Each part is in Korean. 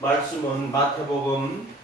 말씀은 마태복음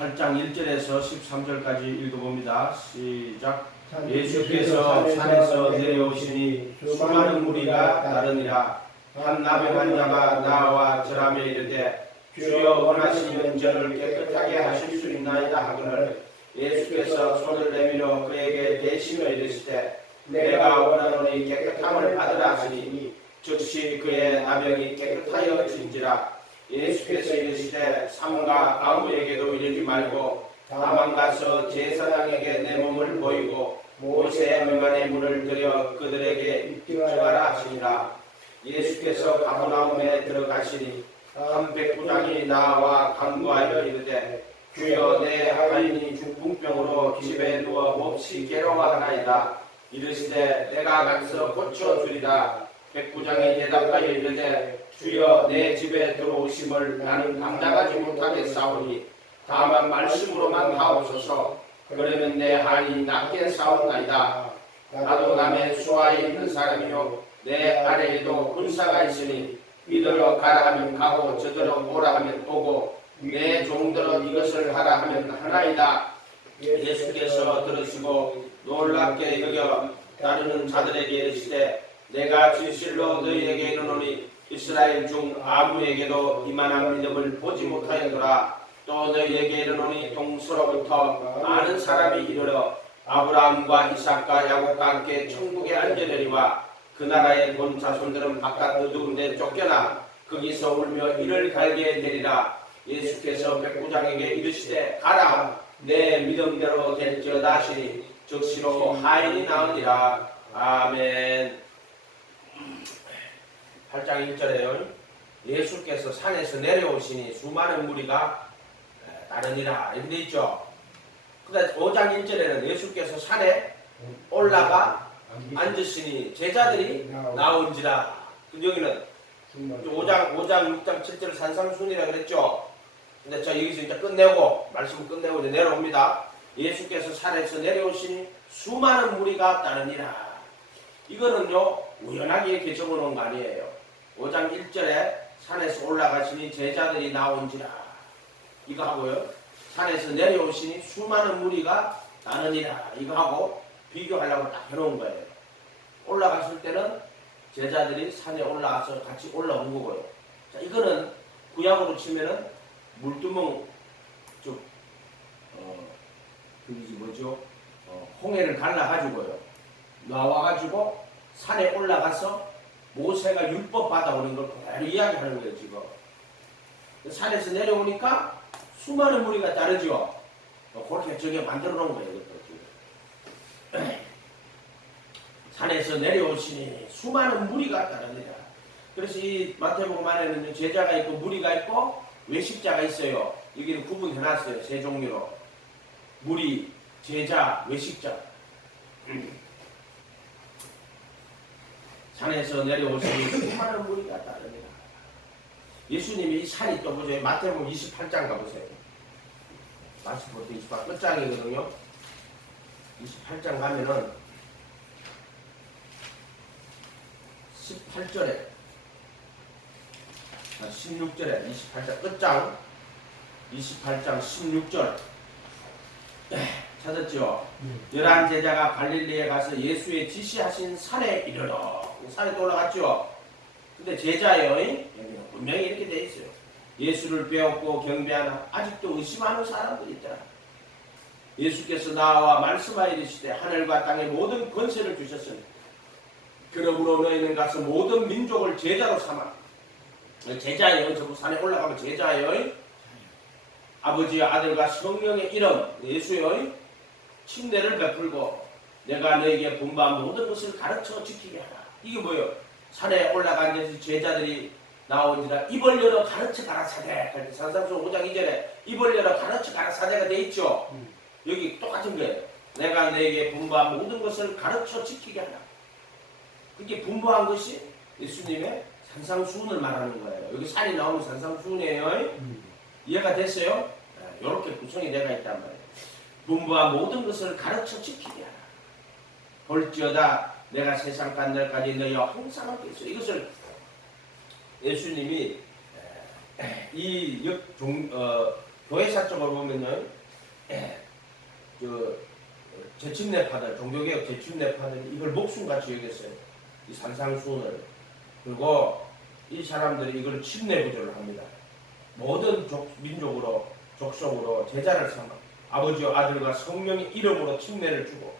8장 1절에서 13절까지 읽어봅니다. 시작. 예수께서 산에서 내려오시니 수많은 무리가 따르니라. 한 나병한 자가 나와 절하며 이르되 주여 원하시면 저를 깨끗하게 하실 수 있나이다 하거늘 예수께서 손을 내밀어 그에게 대시며 이르시되 내가 원하노니 깨끗함을 받으라 하시니 즉시 그의 나병이 깨끗하여진지라. 예수께서 이르시되 삼가 아무에게도 이르지 말고 다만 가서 제사장에게 내 몸을 보이고 모세의 명안의 물을 들여 그들에게 입증하라 하시니라. 예수께서 가버나움에 들어가시니 한 백부장이 나와 간구하여 이르되 주여 내 하인이 중풍병으로 집에 누워 몹시 괴로워하나이다. 이르시되 내가 가서 고쳐주리라. 백부장이 대답하여 이르되 주여 내 집에 들어오심을 나는 감당하지 못하겠사오니 다만 말씀으로만 하옵소서. 그러면 내 하인이 낫게 사옵나이다. 나도 남의 수하에 있는 사람이요 내 아래에도 군사가 있으니 이들어 가라 하면 가고 저들어 오라 하면 오고 내 종들어 이것을 하라 하면 하나이다. 예수께서 들으시고 놀랍게 여겨 따르는 자들에게 이르시되 내가 진실로 너희에게 이르노니 이스라엘 중 아무에게도 이만한 믿음을 보지 못하였노라. 또 너희에게 이르노니 동서로부터 많은 사람이 이르러 아브라함과 이삭과 야곱과 함께 천국에 앉으려니와 그 나라의 본 자손들은 바깥 어두운 데 쫓겨나 거기서 울며 이를 갈게 되리라. 예수께서 백부장에게 이르시되 가라 내 믿음대로 될지어다 하시니 즉시로 하인이 나으니라. 아멘. 8장 1절에요. 예수께서 산에서 내려오시니 수많은 무리가 따르니라 이렇게 되어 있죠. 근데 5장 1절에는 예수께서 산에 올라가 앉으시니 제자들이 나온지라. 여기는 5장 6장 7절 산상순이라 그랬죠. 근데 저 여기서 이제 끝내고 말씀을 끝내고 이제 내려옵니다. 예수께서 산에서 내려오시니 수많은 무리가 따르니라. 이거는요 우연하게 이렇게 적어놓은 거 아니에요. 5장 1절에 산에서 올라가시니 제자들이 나온지라 이거 하고요. 산에서 내려오시니 수많은 무리가 따르니라 이거 하고 비교하려고 딱 해놓은 거예요. 올라갔을 때는 제자들이 산에 올라가서 같이 올라온 거고요. 자, 이거는 구약으로 치면은 물두멍 쪽 그게 뭐죠? 홍해를 갈라가지고요. 나와가지고 산에 올라가서 모세가 율법 받아오는 걸 그대로 이야기하는 거예요. 지금 산에서 내려오니까 수많은 무리가 따르죠. 그렇게 저게 만들어 놓은 거예요. 지금. 산에서 내려오시니 수많은 무리가 따릅니다. 그래서 이 마태복음 안에는 제자가 있고 무리가 있고 외식자가 있어요. 여기는 구분해놨어요. 세 종류로 무리, 제자, 외식자. 산에서 내려오시니 수많은 무리가 따릅니다. 예수님이 이 산이 또 보세요. 마태복음 28장 가보세요. 마태복음 28 끝장이거든요. 28장 가면은 18절에 16절에 28장 끝장 28장 16절 찾았죠? 11 제자가 갈릴리에 가서 예수의 지시하신 산에 이르러 산에 또 올라갔죠? 근데 제자예요. 여기는 분명히 이렇게 돼 있어요. 예수를 배웠고 경배하나 아직도 의심하는 사람들이 있더라. 예수께서 나와 말씀하여 이르시되 하늘과 땅의 모든 권세를 주셨으니 그러므로 너희는 가서 모든 민족을 제자로 삼아. 제자예요. 저 산에 올라가면 제자예요. 아버지의 아들과 성령의 이름 예수의 침례를 베풀고 내가 너에게 분부한 모든 것을 가르쳐 지키게 하라. 이게 뭐예요? 산에 올라간 데서 제자들이 나오니라. 입을 열어 가르쳐 가라사대. 산상수훈 5장 2절에 입을 열어 가르쳐 가라사대가 돼 있죠. 여기 똑같은 거예요. 내가 너에게 분부한 모든 것을 가르쳐 지키게 하라. 그게 분부한 것이 예수님의 산상수훈을 말하는 거예요. 여기 산이 나오면 산상수훈이에요. 이해가 됐어요? 이렇게 구성이 되어 있단 말이에요. 분부한 모든 것을 가르쳐 지키게 하라. 볼지어다 내가 세상 끝날까지 너희와 항상 함께 있어. 이것을 예수님이 교회사 쪽을 보면요, 재침례파들, 종교개혁 재침례파들이 이걸 목숨같이 여겼어요. 이 산상수훈을. 그리고 이 사람들이 이걸 침례구조를 합니다. 모든 민족으로, 족속으로 제자를 삼아 아버지와 아들과 성령의 이름으로 침례를 주고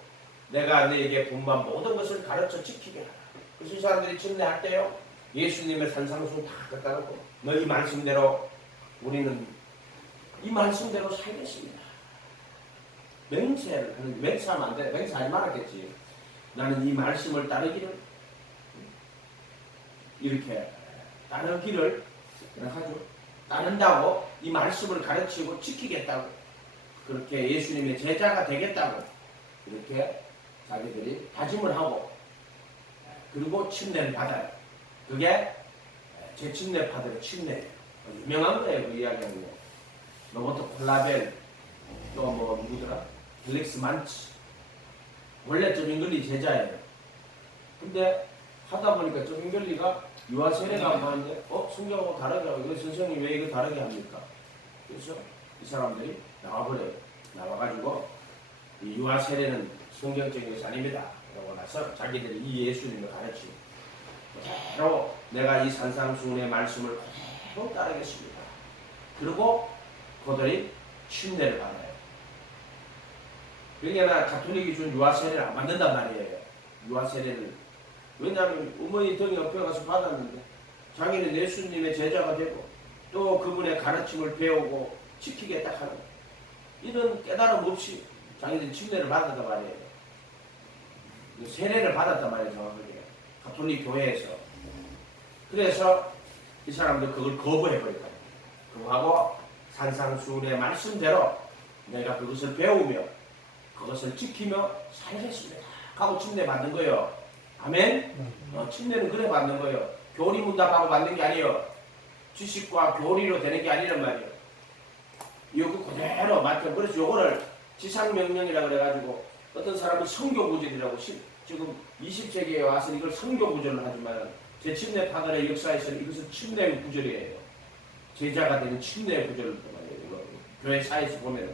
내가 너에게 분부한 모든 것을 가르쳐 지키게 하라. 그래서 이 사람들이 침례할 때요, 예수님의 산상수훈 다 갖다 놓고 너희 말씀대로 우리는 이 말씀대로 살겠습니다. 맹세를 하는, 맹세하면 안 돼. 맹세하지 말았겠지. 나는 이 말씀을 따르기를, 이렇게 따르기를 하죠. 따른다고, 이 말씀을 가르치고 지키겠다고, 그렇게 예수님의 제자가 되겠다고 이렇게 자기들이 다짐을 하고, 그리고 침례를 받아요. 그게 재침례파들의 침례예요. 유명한 거예요. 그 이야기는 로버트 콜라벨, 또 뭐 누구더라? 펠릭스 만치. 원래 조민글리 제자예요. 근데 하다 보니까 조민글리가 유아 세례가 하는데 성경하고 다르게 하고, 이거 선생님 왜 이거 다르게 합니까? 그래서 이 사람들이 나와버려요. 나와가지고 이 유아 세례는 성경적인 것이 아닙니다. 그러고 나서 자기들이 이 예수님을 가르치고 그대로 내가 이 산상수훈의 말씀을 그대로 따르겠습니다. 그리고 그들이 침례를 받아요. 그러니까 가톨릭이 준 유아 세례를 안 받는단 말이에요. 유아 세례를. 왜냐하면 어머니 등에 옆에 가서 받았는데 자기는 예수님의 제자가 되고 또 그분의 가르침을 배우고 지키겠다 하는 이런 깨달음 없이 자기들이 침례를 받았단 말이에요. 세례를 받았단 말이에요. 정확하게. 가톨릭 교회에서. 그래서 이 사람들 그걸 거부해버렸다. 그거하고 산상수훈의 말씀대로 내가 그것을 배우며 그것을 지키며 살겠습니다 하고 침례 받는 거예요. 아멘? 침례는 그래 받는 거예요. 교리문답하고 받는 게 아니에요. 지식과 교리로 되는 게 아니란 말이에요. 이거 그대로 맞죠. 그래서 요거를 지상명령이라고 그래가지고 어떤 사람은 성교구절이라고 지금 20세기에 와서 이걸 성교구절을 하지만 제 침례파들의 역사에서는 이것은 침례구절이에요. 제자가 되는 침례구절을 말이에요. 교회사에서 보면.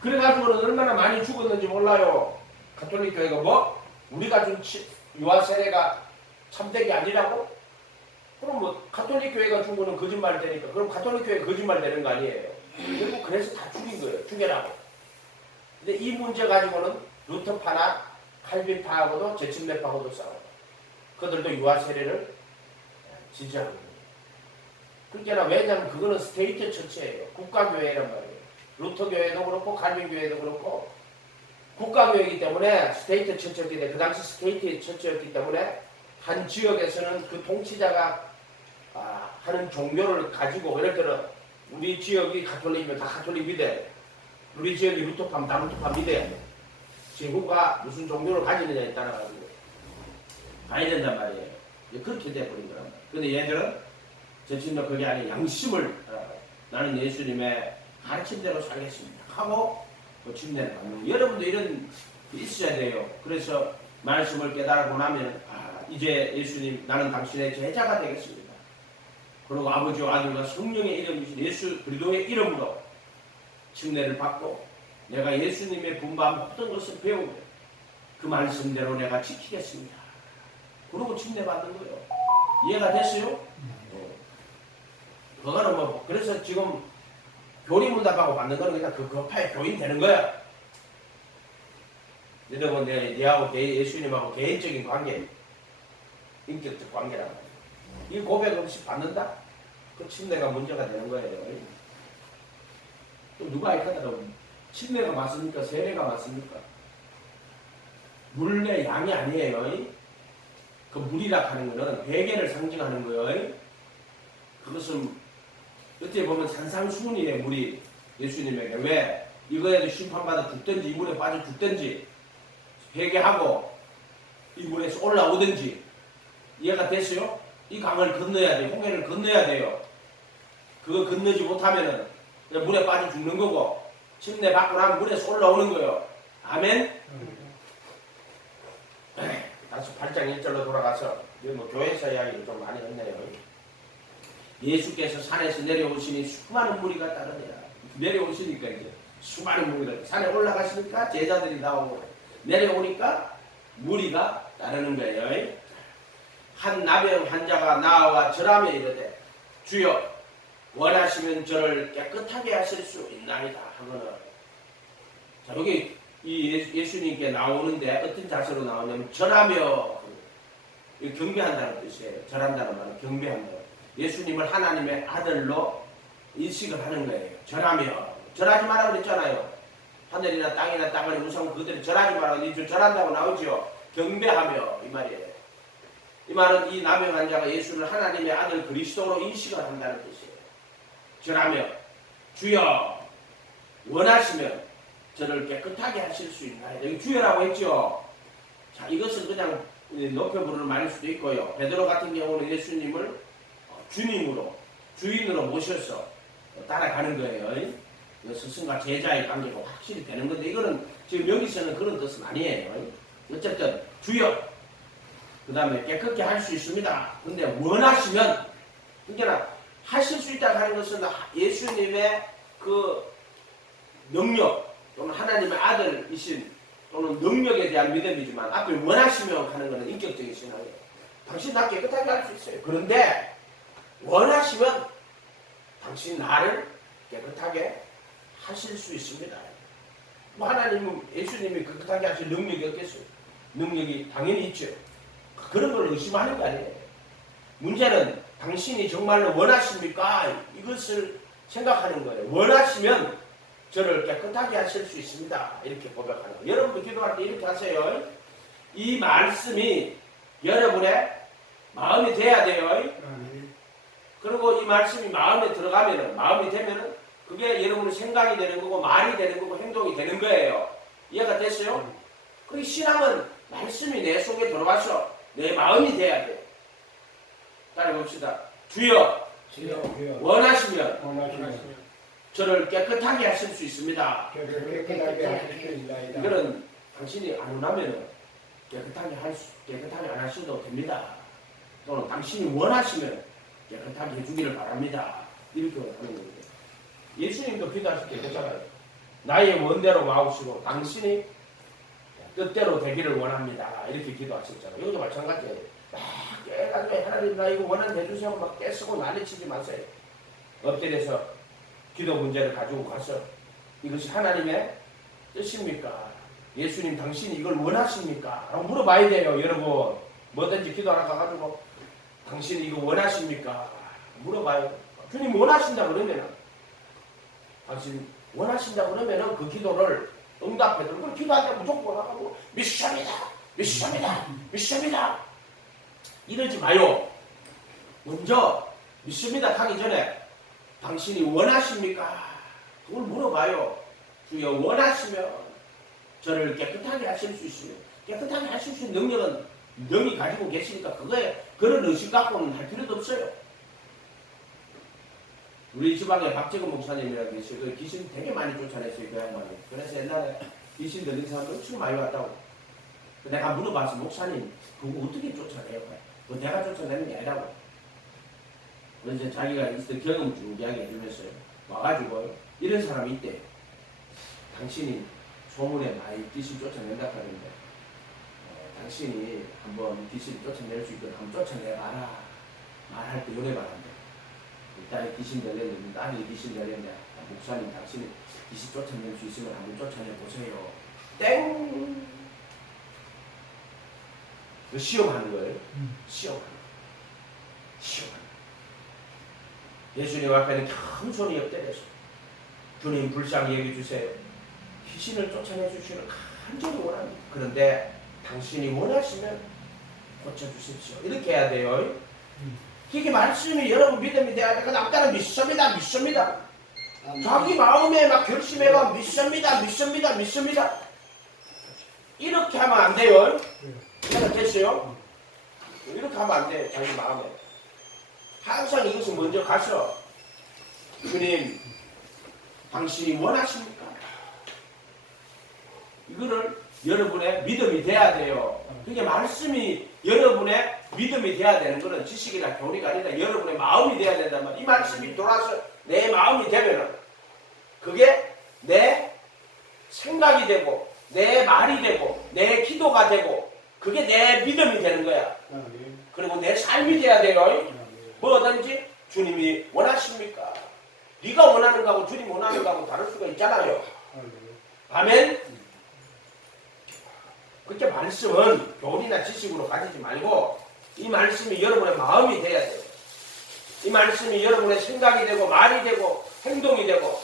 그래가지고는 얼마나 많이 죽었는지 몰라요. 가톨릭 교회가 뭐? 우리가 준 유아 세례가 참된 게 아니라고? 그럼 뭐 가톨릭 교회가 준 거는 거짓말이 되니까 그럼 가톨릭 교회가 거짓말 되는 거 아니에요. 결국 그래서 다 죽인 거예요. 죽여라고. 근데 이 문제 가지고는 루터파나 칼빈파하고도 재침례파하고도 싸워요. 그들도 유아 세례를 지지하는 거예요. 그러니까 왜냐하면 그거는 스테이트 처치예요. 국가교회란 말이에요. 루터교회도 그렇고 칼빈교회도 그렇고 국가교회이기 때문에 스테이트 처치였기 때문에 그 당시 스테이트 처치였기 때문에 한 지역에서는 그 통치자가 하는 종교를 가지고 예를 들어 우리 지역이 가톨릭이면 다 가톨릭 믿어야 돼. 우리 지역이 루터파면 다 루터파 믿어야 돼. 지구가 무슨 종교를 가지느냐에 따라 가지고 가야 된단 말이에요. 그렇게 돼버린 거란 말이에요. 근데 얘들은 저친도 그게 아닌 양심을 나는 예수님의 가르침대로 살겠습니다 하고 그 침례를 받는 거예요. 여러분도 이런 게 있어야 돼요. 그래서 말씀을 깨달고 나면 이제 예수님 나는 당신의 제자가 되겠습니다. 그리고 아버지와 아들과 성령의 이름이신 예수 그리스도의 이름으로 침례를 받고 내가 예수님의 분부한 모든 것을 배우고 그 말씀대로 내가 지키겠습니다. 그러고 침례 받는 거예요. 이해가 됐어요? 그거는 뭐 그래서 지금 교리문답하고 받는 거는 그냥 그 거파에 교인 되는 거야. 여러분 내하고 예수님하고 개인적인 관계, 인격적 관계란 말이야. 이 고백 없이 받는다? 그 침례가 문제가 되는 거예요. 또 누가 알까더라고. 침례가 맞습니까? 세례가 맞습니까? 물의 양이 아니에요. 그 물이라 하는 거는 회개를 상징하는 거예요. 그것은 어떻게 보면 산상수훈이에요. 물이 예수님에게 왜 이거에도 심판받아 죽든지 이 물에 빠져 죽든지 회개하고 이 물에서 올라오든지 이해가 됐어요? 이 강을 건너야 돼요. 홍해를 건너야 돼요. 그거 건너지 못하면은 그냥 물에 빠져 죽는 거고 침례 받고 나면 물에서 올라오는 거예요. 아멘? 다시 8장 1절로 돌아가서 뭐 교회사 이야기를 좀 많이 했네요. 예수께서 산에서 내려오시니 수많은 무리가 따르니라. 내려오시니까 이제 수많은 무리가 산에 올라가시니까 제자들이 나오고 내려오니까 무리가 따르는 거예요. 한 나병 환자가 나와 절하며 이르되 주여 원하시면 저를 깨끗하게 하실 수 있나이다 하거늘. 자, 여기 이 예수님께 나오는데 어떤 자세로 나오냐면 절하며, 경배한다는 뜻이에요. 절한다는 말은 경배한다. 예수님을 하나님의 아들로 인식을 하는 거예요. 절하며. 절하지 말라고 그랬잖아요. 하늘이나 땅이나 땅을 우상 그들이 절하지 말라고, 이 절한다고 나오죠. 경배하며 이 말이에요. 이 말은 이 나병 환자가 예수를 하나님의 아들 그리스도로 인식을 한다는 뜻이에요. 절하며 주여 원하시면 저를 깨끗하게 하실 수 있나요? 여기 주여라고 했죠. 자, 이것은 그냥 높여 부르는 말일 수도 있고요. 베드로 같은 경우는 예수님을 주님으로, 주인으로 모셔서 따라가는 거예요. 스승과 제자의 관계가 확실히 되는 건데, 이거는 지금 여기서는 그런 뜻은 아니에요. 어쨌든 주여, 그 다음에 깨끗게 할 수 있습니다. 근데 원하시면, 그러니까 하실 수 있다고 하는 것은 예수님의 그 능력 또는 하나님의 아들이신 또는 능력에 대한 믿음이지만, 앞에 원하시면 하는 것은 인격적인 신앙이에요. 당신 나 깨끗하게 할 수 있어요. 그런데 원하시면 당신 나를 깨끗하게 하실 수 있습니다. 뭐 하나님은 예수님이 깨끗하게 하실 능력이 없겠어요? 능력이 당연히 있죠. 그런 걸 의심하는 거 아니에요. 문제는 당신이 정말로 원하십니까? 이것을 생각하는 거예요. 원하시면 저를 깨끗하게 하실 수 있습니다. 이렇게 고백하는 거예요. 여러분도 기도할 때 이렇게 하세요. 이 말씀이 여러분의 마음이 돼야 돼요. 그리고 이 말씀이 마음에 들어가면은, 마음이 되면은 그게 여러분의 생각이 되는 거고 말이 되는 거고 행동이 되는 거예요. 이해가 됐어요? 그 신앙은 말씀이 내 속에 들어가서 내 마음이 돼야 돼. 따라봅시다. 주여, 원하시면 저를 깨끗하게 하실 수 있습니다. 이거는 당신이 안 원하면 깨끗하게 안 하셔도 됩니다. 또는 당신이 원하시면 깨끗하게 해주기를 바랍니다. 이렇게 하는 거예요. 예수님도 기도하실 때 그렇잖아요. 나의 원대로 마옵시고 당신이 뜻대로 되기를 원합니다. 이렇게 기도하셨잖아요. 이것도 마찬가지예요. 막 깨가지고 하나님 나 이거 원하는 해주세요 막 깨쓰고 난리치지 마세요. 엎드려서 기도 문제를 가지고 가서 이것이 하나님의 뜻입니까? 예수님 당신이 이걸 원하십니까? 라고 물어봐야 돼요. 여러분 뭐든지 기도 하나 가가지고 당신이 이거 원하십니까? 물어봐요. 주님 원하신다 그러면은, 당신 원하신다 그러면은 그 기도를 응답해 주고, 기도할 때 무조건 하고 믿습니다 이러지 마요. 먼저 믿습니다 하기 전에 당신이 원하십니까? 그걸 물어봐요. 주여 원하시면 저를 깨끗하게 하실 수 있으면, 깨끗하게 하실 수 있는 능력은 능히 가지고 계시니까 그거에 그런 의식 갖고는 할 필요도 없어요. 우리 지방에 박재근 목사님이라고 계시고 그 귀신 되게 많이 쫓아냈어요. 그 양반이. 그래서 옛날에 귀신 들린 사람들 엄청 많이 왔다고. 내가 물어봤어. 목사님 그거 어떻게 쫓아내요? 그거 내가 쫓아내는 게 아니라고. 그래서 자기가 있을 경험 중 이야기 해주면서요. 와가지고 이런 사람이 있대. 당신이 소문에 많이 귀신 쫓아낸다 하는데 당신이 한번 귀신 쫓아낼 수 있거든. 한번 쫓아내봐라. 말할 때 요래 말한대. 딸이 귀신 들렸는데, 딸이 귀신 들렸는데, 목사님 당신이 귀신 쫓아낼 수 있으면 한번 쫓아내보세요. 땡! 시험하는 거예요. 시험하는 거예요. 예수님 앞에는 큰 손이 엎드려서 주님 불쌍히 여겨주세요. 귀신을 쫓아내 주시는 간절히 원합니다. 그런데 당신이 원하시면 고쳐주십시오. 이렇게 해야 돼요. 이게 말씀이 여러분 믿음이 돼야 되고, 남자는 믿습니다. 자기 마음에 막 결심해가 믿습니다. 이렇게 하면 안 돼요. 이해가 됐어요? 이렇게 하면 안 돼요. 자기 마음에. 항상 이것을 먼저 가서 주님 당신이 원하십니까? 이거를 여러분의 믿음이 돼야 돼요. 그게 말씀이 여러분의 믿음이 돼야 되는 것은 지식이나 교리가 아니라 여러분의 마음이 돼야 된단 말이에요. 이 말씀이 돌아서 내 마음이 되면은 그게 내 생각이 되고 내 말이 되고 내 기도가 되고 그게 내 믿음이 되는 거야. 그리고 내 삶이 돼야 돼요. 뭐든지 주님이 원하십니까? 네가 원하는 거하고 주님 원하는 거하고 다를 수가 있잖아요. 아멘. 그렇게 말씀은 교리나 지식으로 가지지 말고 이 말씀이 여러분의 마음이 돼야 돼요. 이 말씀이 여러분의 생각이 되고 말이 되고 행동이 되고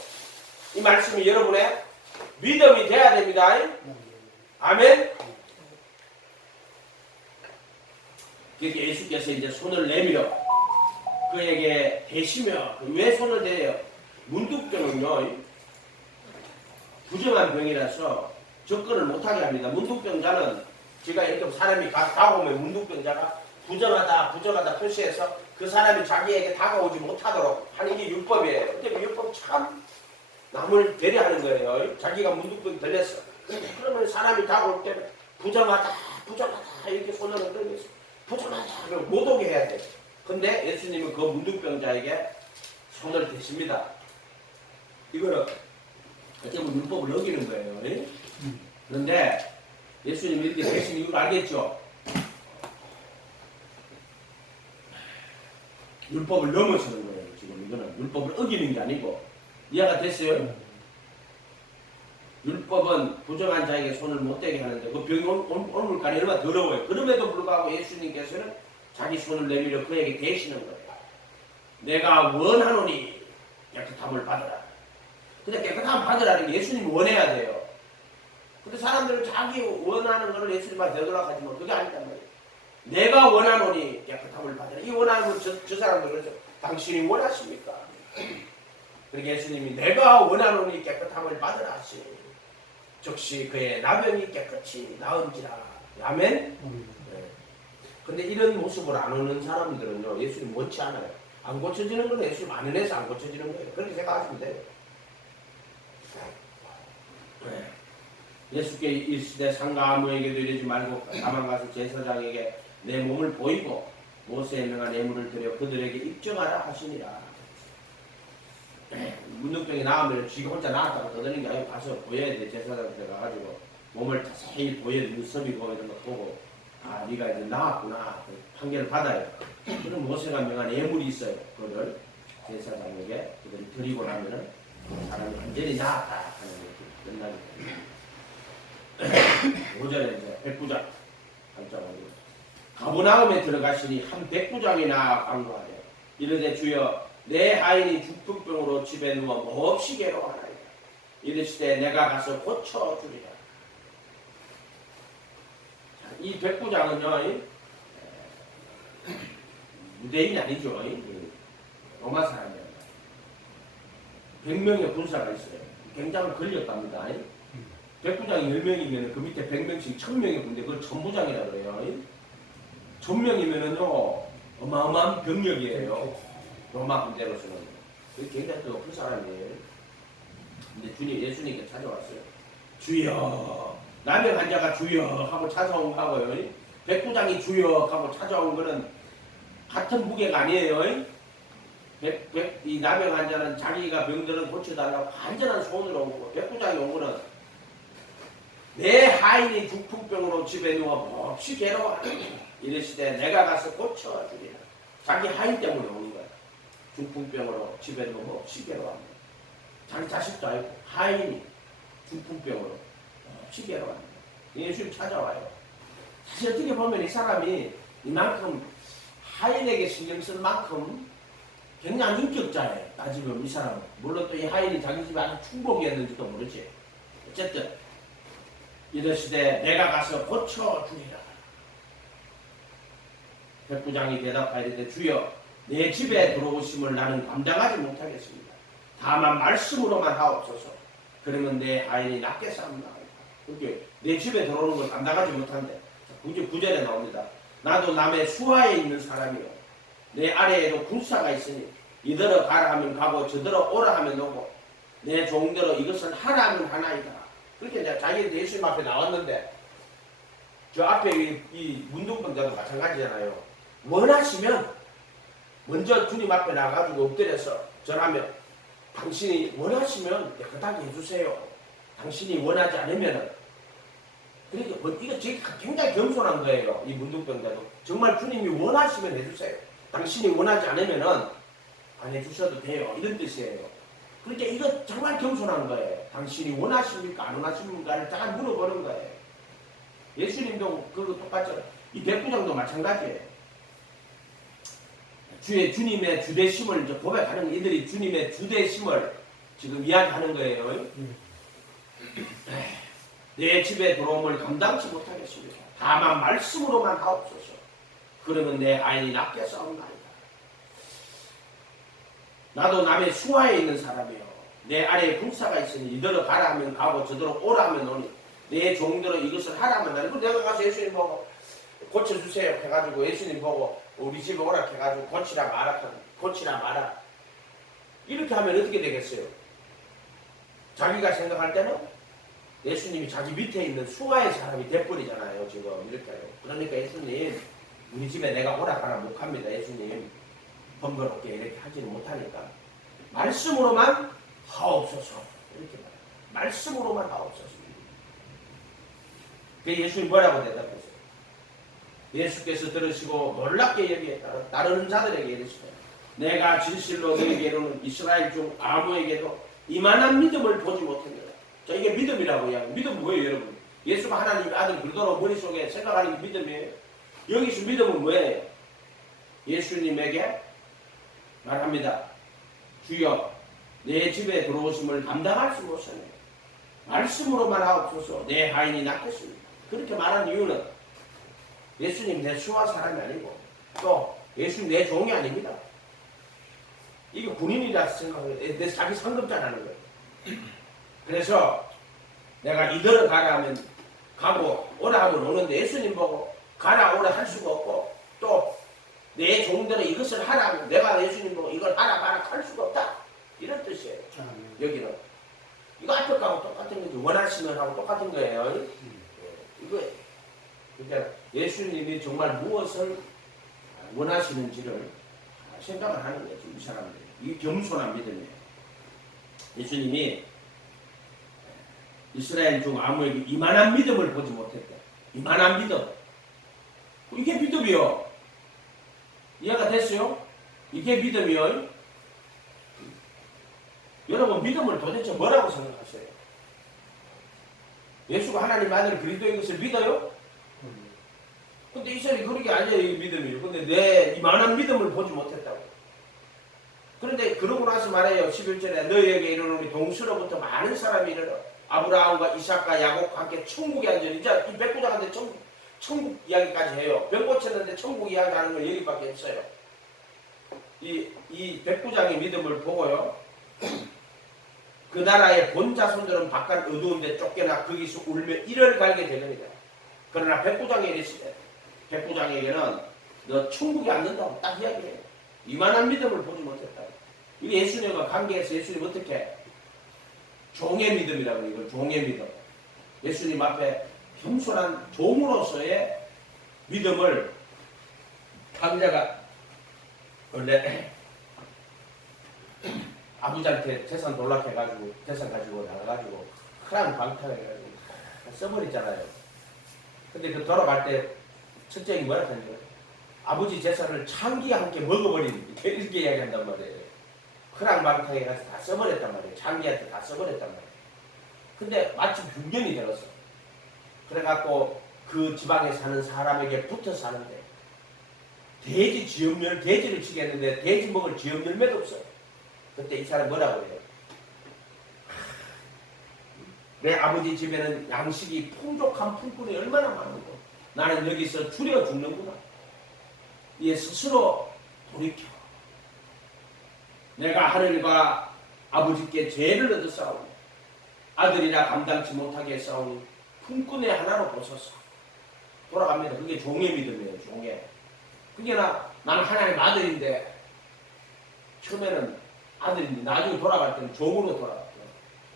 이 말씀이 여러분의 믿음이 돼야 됩니다. 아멘. 그렇게 예수께서 이제 손을 내밀어 그에게 대시며 왜 손을 대요? 문둥병은요 부정한 병이라서 접근을 못하게 합니다. 문둥병자는 제가 이렇게 사람이 다가오면 문둥병자가 부정하다 표시해서 그 사람이 자기에게 다가오지 못하도록 하는 게 율법이에요. 근데 그 율법 참 남을 배려하는 거예요. 자기가 문둥병이 걸렸어. 그러면 사람이 다가올 때는 부정하다 이렇게 손을 흔들면서 부정하다 그러고 못 오게 해야 돼요. 근데 예수님은 그 문둥병자에게 손을 대십니다. 이거는 어쩌면 율법을 어기는 거예요. 그런데 예수님이 이렇게 대신 이유를 알겠죠? 율법을 넘어서는 거예요. 지금 이거는 율법을 어기는 게 아니고 이해가 됐어요? 율법은 부정한 자에게 손을 못 대게 하는데 그 병이 올 물간이 얼마나 더러워요. 그럼에도 불구하고 예수님께서는 자기 손을 내밀어 그에게 대시는 거예요. 내가 원하노니 깨끗함을 받으라. 근데 깨끗함을 받으라는 게 예수님이 원해야 돼요. 근데 사람들은 자기 원하는 것을 예수님한테 되돌아가지 뭐 그게 아니단 말이에요. 내가 원하노니 깨끗함을 받으라. 이 원하는 저 사람들 그래서 당신이 원하십니까? 그러니까 예수님이 내가 원하노니 깨끗함을 받으라 하시니 즉시 그의 나병이 깨끗이 나은지라. 아멘? 네. 근데 이런 모습을 안 오는 사람들은요 예수님 원치 않아요. 안 고쳐지는 건 예수님 안 은혜서 안 고쳐지는 거예요. 그렇게 생각하시면 돼요. 네. 예수께 이르시되 상가 아무에게도 이르지 말고 다만 가서 제사장에게 내 몸을 보이고 모세의 명한 예물을 드려 그들에게 입증하라 하시니라. 문둥병이 나오면 쥐가 혼자 나왔다가 떠드는 게 아니고 가서 보여야 돼. 제사장한테 가가지고 몸을 자세히 보여 눈썹이고 이런 거 보고 아 네가 이제 나왔구나 판결을 받아요. 그럼 모세가 명한 예물이 있어요. 그걸 제사장에게 그들이 드리고 나면은 그 사람이 완전히 나았다 하는 게 끝나게 됩니다. 5절에 이제 백부장 한장하고 가버나움에 들어가시니 한 백부장이나 간구하되 이르되 주여 내 하인이 중풍병으로 집에 누워 몹시 괴로워하나이다. 이르시되 내가 가서 고쳐주리라. 이 백부장은요 유대인이 아니죠. 로마 사람이에요. 100명의 군사가 있어요. 굉장히 걸렸답니다. 백부장이 10명이면 그 밑에 100명씩 1000명의 군대 그걸 천부장이라고 해요. 1000명이면은요 어마어마한 병력이에요. 로마 군대로서는 굉장히 높은 사람이에요. 근데 주님 예수님께 찾아왔어요. 주여 남의 환자가 주여 하고 찾아온 거하고요 백부장이 주여 하고 찾아온 거는 같은 무게가 아니에요. 이 남의 환자는 자기가 병들은 고쳐달라고 간절한 소원으로 온 거고 백부장이 온 거는 내 하인이 중풍병으로 집에 누워 몹시 괴로워하니 이르시되 내가 가서 고쳐주리라. 자기 하인 때문에 오는 거야. 중풍병으로 집에 누워 몹시 괴로워합니다. 자기 자식도 아니고 하인이 중풍병으로 몹시 괴로워합니다. 예수님 찾아와요. 사실 어떻게 보면 이 사람이 이만큼 하인에게 신경 쓴 만큼 굉장히 인격자예요. 따지면 이 사람은. 물론 또 이 하인이 자기 집에 아주 충복이었는지도 모르지. 어쨌든 이르시되 내가 가서 고쳐주리라. 백부장이 대답하이르되 주여 내 집에 들어오심을 나는 감당하지 못하겠습니다. 다만 말씀으로만 하옵소서. 그러면 내 하인이 낫게 삽니다. 그렇게 내 집에 들어오는 걸 감당하지 못한대. 구절에 나옵니다. 나도 남의 수하에 있는 사람이요 내 아래에도 군사가 있으니 이더러 가라 하면 가고 저더러 오라 하면 오고 내 종대로 이것은 하라 하면 하나이다. 그렇게 이제 자기도 예수님 앞에 나왔는데 저 앞에 이 문둥병자도 마찬가지잖아요. 원하시면 먼저 주님 앞에 나가지고 엎드려서 절하며 당신이 원하시면 깨끗하게 해주세요. 당신이 원하지 않으면은 그러니까 이거 굉장히 겸손한 거예요. 이 문둥병자도 정말 주님이 원하시면 해주세요. 당신이 원하지 않으면은 안 해주셔도 돼요. 이런 뜻이에요. 그러니까 이거 정말 겸손한 거예요. 당신이 원하십니까? 안 원하십니까를 잘 물어보는 거예요. 예수님도 그거 똑같죠. 이 백부장도 마찬가지예요. 주님의 주대심을 이제 고백하는 이들이 주님의 주대심을 지금 이야기하는 거예요. 내 집에 들어옴을 감당치 못하겠습니다. 다만 말씀으로만 하옵소서. 그러면 내 아인이 낫게 싸움나이다. 나도 남의 수하에 있는 사람이요. 내 아래에 군사가 있으니 이대로 가라 하면 가고 저대로 오라 하면 오니 내 종대로 이것을 하라 하면 나는 내가 가서 예수님 보고 고쳐주세요 해가지고 예수님 보고 우리 집에 오라 해가지고 고치라 마라 이렇게 하면 어떻게 되겠어요? 자기가 생각할 때는 예수님이 자기 밑에 있는 수하의 사람이 돼버리잖아요. 지금 이렇게요. 그러니까 예수님 우리 집에 내가 오라 가라 못합니다. 예수님 번거롭게 이렇게 하지는 못하니까 말씀으로만 하옵소서 이렇게 말해요. 말씀으로만 하옵소서. 그 예수님 뭐라고 대답했어요? 예수께서 들으시고 놀랍게 여기에 따르는 자들에게 이르시되 내가 진실로 너에게 이르는 이스라엘 중 아무에게도 이만한 믿음을 보지 못했느라. 자, 이게 믿음이라고 이야기해요. 믿음은 뭐예요, 여러분? 예수가 하나님의 아들 그러도록 머릿속에 생각하는 게 믿음이에요. 여기서 믿음은 뭐예요? 예수님에게 말합니다. 주여 내 집에 들어오심을 감당할 수 못하네. 말씀으로만 하옵소서. 내 하인이 낫겠습니다. 그렇게 말한 이유는 예수님 내 수하 사람이 아니고 또 예수님 내 종이 아닙니다. 이게 군인이라 생각해요. 내 자기 상급자라는 거예요. 그래서 내가 이대로 가라 하면 가고 오라 하면 오는데 예수님 보고 가라 오라 할 수가 없고 또 내 종대로 이것을 하라 하면 내가 예수님 보고 이걸 하라 마라 할 수가 없다. 이런 뜻이에요. 여기는 이거 앞에 거하고 똑같은 거지. 원하시면 하고 똑같은 거예요. 이거예요. 그러니까 예수님이 정말 무엇을 원하시는지를 생각을 하는 거죠. 이 사람들이. 이게 겸손한 믿음이에요. 예수님이 이스라엘 중 아무에게 이만한 믿음을 보지 못했다. 이만한 믿음. 이게 믿음이요. 이해가 됐어요? 이게 믿음이요. 여러분 믿음을 도대체 뭐라고 생각하세요? 예수가 하나님 아들 그리스도인 것을 믿어요? 근데 이 사람이 그런 게 아니에요. 이 믿음이요. 근데 내 이만한 믿음을 보지 못했다고. 그런데 그러고 나서 말해요. 11절에 너희에게 이르노니 동서로부터 많은 사람이 이르러 아브라함과 이삭과 야곱과 함께 천국에 앉으니 이제 이 백부장한테 천국 이야기까지 해요. 병 고쳤는데 천국 이야기하는 걸 여기밖에 없어요. 이 백부장의 믿음을 보고요. 그 나라의 본 자손들은 바깥 어두운데 쫓겨나 거기서 울며 이를 갈게 되느니라. 그러나 백부장이 이르시되 백부장에게는 너 천국에 앉는다고 딱 이야기해요. 이만한 믿음을 보지 못했다. 이게 예수님과 관계에서 예수님 어떻게 종의 믿음이라고 이걸 종의 믿음. 예수님 앞에 겸손한 종으로서의 믿음을 강자가 원래 아버지한테 재산 놀락해가지고 재산 가지고 나가가지고 크랑 방탕해가지고 써버렸잖아요. 근데 그 돌아갈 때 첫째이 뭐라 하는 거예요? 아버지 재산을 창기와 함께 먹어버린 이렇게 이야기한단 말이에요. 크랑 방탕해가지고 다 써버렸단 말이에요. 창기한테 다 써버렸단 말이에요. 근데 마침 균년이 되었어. 그래갖고 그 지방에 사는 사람에게 붙어 사는데 돼지 지엄열 돼지를 치겠는데 돼지 먹을 지엄열매도 없어요. 그때 이 사람 뭐라고 해요? 내 아버지 집에는 양식이 풍족한 품꾼이 얼마나 많은고 나는 여기서 줄여 죽는구나. 이에 스스로 돌이켜 내가 하늘과 아버지께 죄를 얻어 싸우니 아들이라 감당치 못하게 싸우니 품꾼의 하나로 보소서. 돌아갑니다. 그게 종의 믿음이에요. 종의. 그게 나는 하나님 아들인데 처음에는 아들인데 나중에 돌아갈 때는 종으로 돌아갔죠.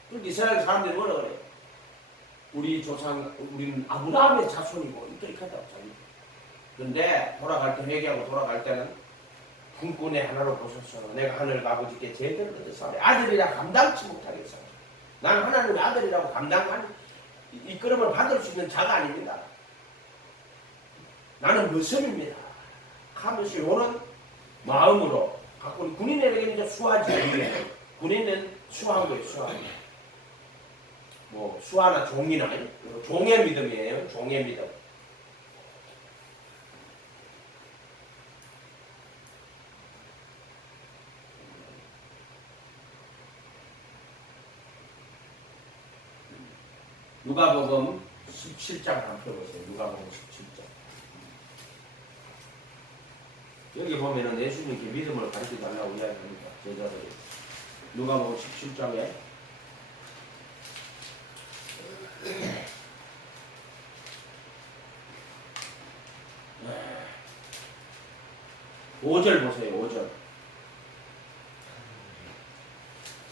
그런데 이스라엘 사람들이 뭐라 그래요? 우리 조상, 우리는 아브라함의 자손이고 이렇게 하다고 자기. 근데 돌아갈 때 회개하고 돌아갈 때는 품꾼의 하나로 보셨어. 내가 하늘 아버지께 제대로 얻어서 아들이라 감당치 못하겠어. 나는 하나님의 아들이라고 감당한 이끌음을 받을 수 있는 자가 아닙니다. 나는 무섭입니다. 하면서 오는 마음으로 갖고 군인에게는 이제 수하지 않는 군인은 수한 거예요. 수한 뭐 수하나 종이나 종의 믿음이에요. 종의 믿음. 누가복음 17장 한번 펴보세요. 누가복음 17장. 여기 보면은 예수님께 믿음을 가르쳐 달라고 이야기합니다. 제자들이. 누가복음 17장에 5절 보세요. 5절.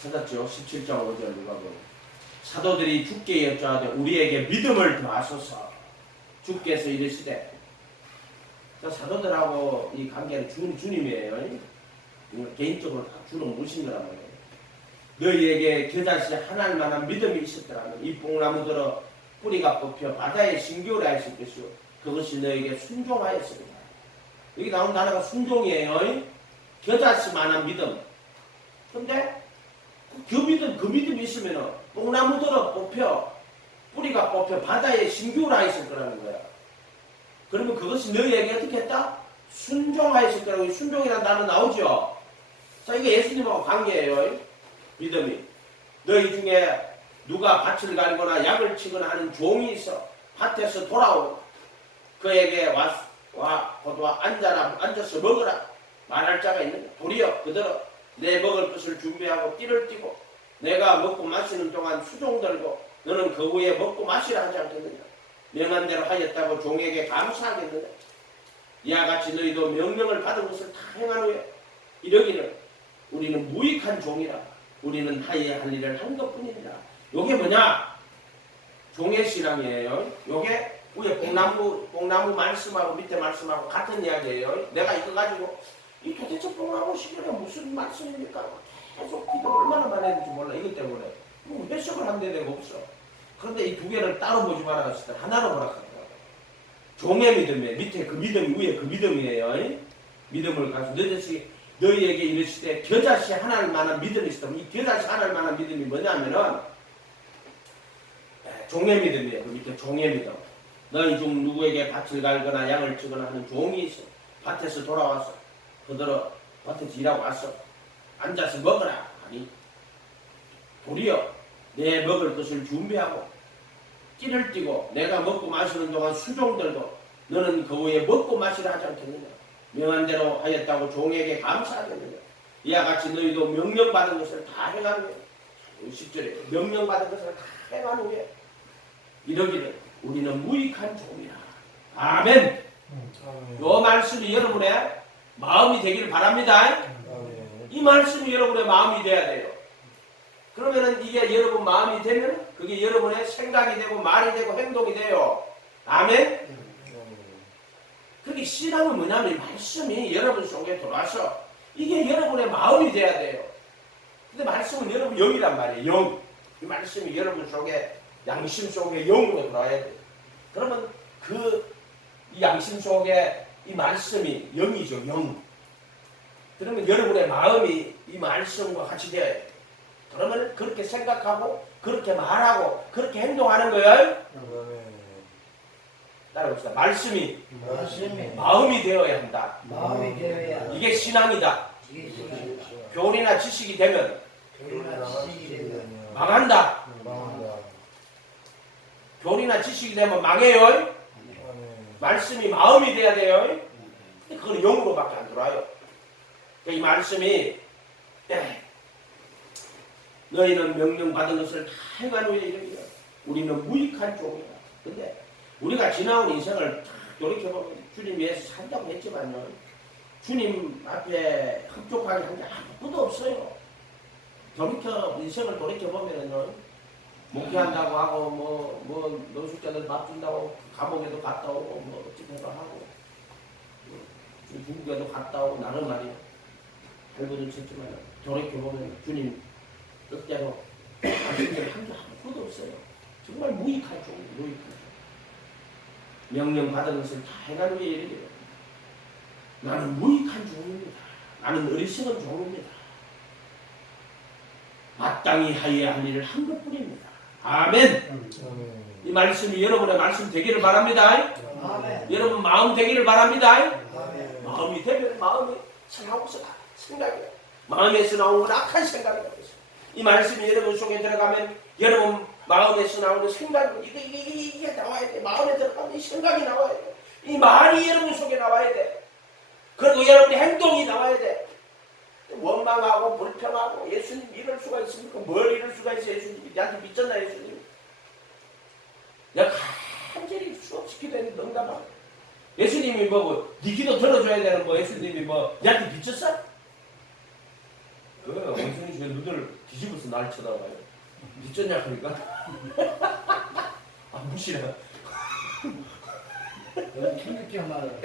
찾았죠? 17장 5절 누가복음. 사도들이 주께 여쭈하되 우리에게 믿음을 더하소서. 주께서 이르시되, 사도들하고 이 관계는 주님이에요. 개인적으로 다 주로 모신 거란 말이에요. 너희에게 겨자씨 하나님 만한 믿음이 있었더라면 이 뽕나무들어 뿌리가 뽑혀 바다에 신기오라 했을 것이요 그것이 너에게 순종하였으리라. 여기 나온 단어가 순종이에요. 겨자씨 만한 믿음. 근데 그 믿음이 있으면 뽕나무들어 뽑혀 뿌리가 뽑혀 바다에 신기오라 했을 거라는 거야. 그러면 그것이 너희에게 어떻게 했다? 순종하였을 거라고. 순종이라는 단어 나오죠. 자, 이게 예수님하고 관계예요. 믿음이. 너희 중에 누가 밭을 갈거나 약을 치거나 하는 종이 있어 밭에서 돌아오고 그에게 앉아서 먹으라 말할 자가 있는가? 도리어 그들은 내 먹을 것을 준비하고 띠를 띠고 내가 먹고 마시는 동안 수종 들고 너는 그 후에 먹고 마시라 하지 않겠느냐? 명한 대로 하였다고 종에게 감사하겠느냐? 이와 같이 너희도 명령을 받은 것을 다 행한 후에 이러기를 우리는 무익한 종이라. 우리는 하여야 할 일을 한 것뿐이니라. 요게 뭐냐? 종의 신앙이에요. 요게 위에 뽕나무 말씀하고 밑에 말씀하고 같은 이야기예요. 내가 이거 가지고 이 도대체 뽕나무 시절에 무슨 말씀입니까? 계속 기도 얼마나 많이 했는지 몰라. 이것 때문에 뭐 해석을 한 데가 없어. 그런데 이 두 개를 따로 보지 말아 했을 때 하나로 보라 하더라고요. 종의 믿음에 밑에 그 믿음 위에 그 믿음이에요. 믿음을 가지고 너희에게 이르시되 겨자씨 하나님 만한 믿음이 있다면 이 겨자씨 하나님 만한 믿음이 뭐냐면은 종의 믿음이에요. 그 밑에 종의 믿음. 너희 중 누구에게 밭을 갈거나 양을 치거나 하는 종이 있어. 밭에서 돌아와서 그들은 밭에서 일하고 왔어. 앉아서 먹으라 하니 도리어 내 먹을 것을 준비하고 띠를 띠고 내가 먹고 마시는 동안 수종 들고 너는 그 후에 먹고 마시라 하지 않겠느냐? 명한 대로 하였다고 종에게 감사하겠느냐? 이와 같이 너희도 명령받은 것을 다 행한 후에 10절에 명령받은 것을 다 행한 후에 이러기를 우리는 무익한 종이라. 아멘. 이 말씀이 여러분의 마음이 되기를 바랍니다. 이 말씀이 여러분의 마음이 돼야 돼요. 그러면은 이게 여러분 마음이 되면 그게 여러분의 생각이 되고 말이 되고 행동이 돼요. 아멘. 그게 신앙은 뭐냐면 말씀이 여러분 속에 들어와서 이게 여러분의 마음이 돼야 돼요. 근데 말씀은 여러분 영이란 말이에요. 영. 이 말씀이 여러분 속에 양심 속에 영으로 들어와야 돼요. 그러면 이 양심 속에 이 말씀이 영이죠. 영. 그러면 여러분의 마음이 이 말씀과 같이 되어야 돼요. 그러면 그렇게 생각하고 그렇게 말하고 그렇게 행동하는 거예요. 따라봅시다. 말씀이 마음이 되어야 한다. 마음이 되어야 이게 신앙이다. 교리나 지식이 되면 망한다. 교리나 지식이 되면 망해요. 말씀이 마음이 돼야 돼요. 그건 영으로밖에 안 들어와요. 이 말씀이 너희는 명령받은 것을 다 행한 후에 이르기를 우리는 무익한 종이다. 근데 우리가 지나온 인생을 돌이켜보면 주님 위해서 산다고 했지만요. 주님 앞에 흡족하게 한 게 아무것도 없어요. 인생을 돌이켜보면요. 목회한다고 하고, 노숙자들 밥 준다고, 감옥에도 갔다 오고, 어찌해도 하고, 중국에도 갔다 오고 나는 말이야. 할부도 쳤지만 돌이켜보면 주님 뜻대로 말씀을 한게 아무것도 없어요. 정말 무익한 종, 무익한 종. 명령 받은 것을 다 행한 후에 이르기를 나는 무익한 종입니다. 나는 어리석은 종입니다. 마땅히 하여야 할 일을 한 것뿐입니다. 아멘. 이 말씀이 여러분의 말씀 되기를 바랍니다. 아멘. 여러분 마음 되기를 바랍니다. 아멘. 마음이 되면 마음이 생각하고서 생각이에요. 마음에서 나오는 악한 생각이 나오죠. 이 말씀이 여러분 속에 들어가면 여러분 마음에서 나오는 생각 이게 나와야 돼. 마음에 들어가면 이 생각이 나와야 돼. 이 말이 여러분 속에 나와야 돼. 그리고 여러분의 행동이 나와야 돼. 원망하고 불평하고 예수님 이럴 수가 있습니까? 뭘 이럴 수가 있어? 예수님이 나한테 믿잖아. 예수님 내가 간절히 수없이 기도했는데 응답하고 예수님이 뭐고 네 기도 들어줘야 되는 뭐 예수님이 뭐 나한테 미쳤어? 원숭이 중에 눈을 뒤집어서 날 쳐다봐요. 미쳤냐 하니까 아 무시해. 충격적 말을.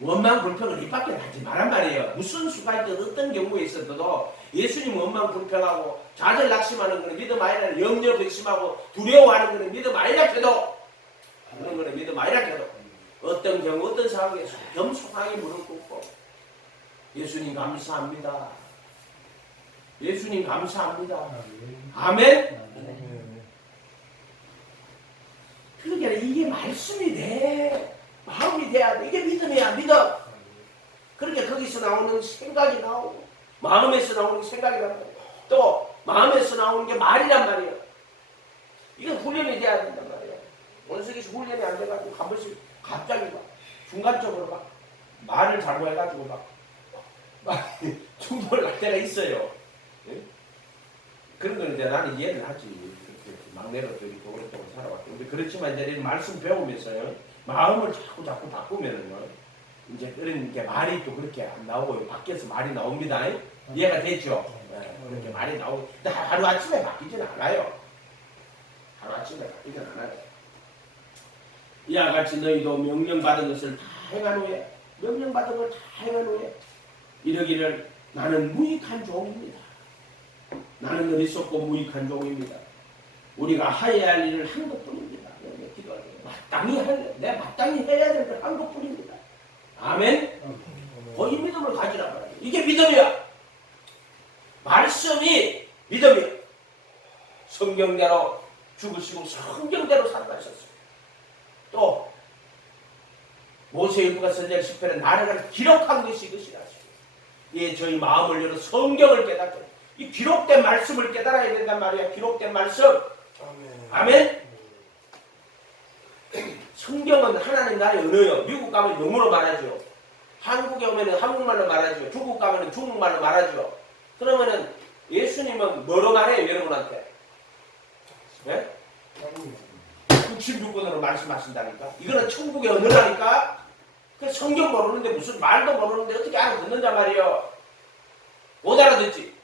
원망 불평을 입 밖에 하지 말란 말이에요. 무슨 수가 있든 어떤 경우에 있어도 예수님 원망 불평하고 좌절 낙심하는 것은 믿음 아니라 염려 근심하고 두려워하는 것은 믿음 아니라 해도 그런 거는 믿음 아니라 해도 어떤 경우 어떤 상황에서 겸손하게 무릎 꿇고 예수님 감사합니다. 예수님 감사합니다. 아멘. 그러니까 이게 말씀이 돼. 마음이 돼야 돼. 이게 믿음이야. 믿음. 그러니까 거기서 나오는 생각이 나오고 마음에서 나오는 생각이 나오고 또 마음에서 나오는 게 말이란 말이에요. 이게 훈련이 돼야 된단 말이에요. 원석이서 훈련이 안 돼가지고 한 번씩 갑자기 막 중간적으로 막 말을 잘못해가지고 막 충돌을 할 때가 있어요. 네? 그런 건 이제 나는 이해를 하지. 막내로 있고 오랫동안 살아왔고. 근데 그렇지만 이제 말씀 배우면서요. 마음을 자꾸 바꾸면은요. 이제 그런 게 말이 또 그렇게 안 나오고 밖에서 말이 나옵니다. 이해가 되죠? 네, 그렇게 말이 나오고. 근데 하루 아침에 바뀌지는 않아요. 하루 아침에 바뀌지는 않아요. 이와 같이 너희도 명령받은 것을 다 행한 후에 명령받은 걸 다 행한 후에 이러기를 나는 무익한 종입니다. 나는 어리석고 무익한 종입니다. 우리가 하여야 할 일을 한 것뿐입니다. 마땅히 해야 될 걸 한 것뿐입니다. 아멘? 이 믿음을 가지라 말이야. 이게 믿음이야. 말씀이 믿음이야. 성경대로 죽으시고 성경대로 살아가셨어요. 또 모세일보가 선지자 10편에 나라를 기록한 것이 이것이라. 예, 저희 마음을 열어 성경을 깨닫고 이 기록된 말씀을 깨달아야 된단 말이야. 기록된 말씀. 아멘. 성경은 하나님 나라의 언어요. 미국 가면 영어로 말하죠. 한국에 오면 한국말로 말하죠. 중국 가면 중국말로 말하죠. 그러면은 예수님은 뭐로 말해요, 여러분한테? 네? 66권으로 말씀하신다니까. 이거는 천국의 언어라니까. 그 성경 모르는데 무슨 말도 모르는데 어떻게 알아듣는단 말이에요. 못 알아듣지.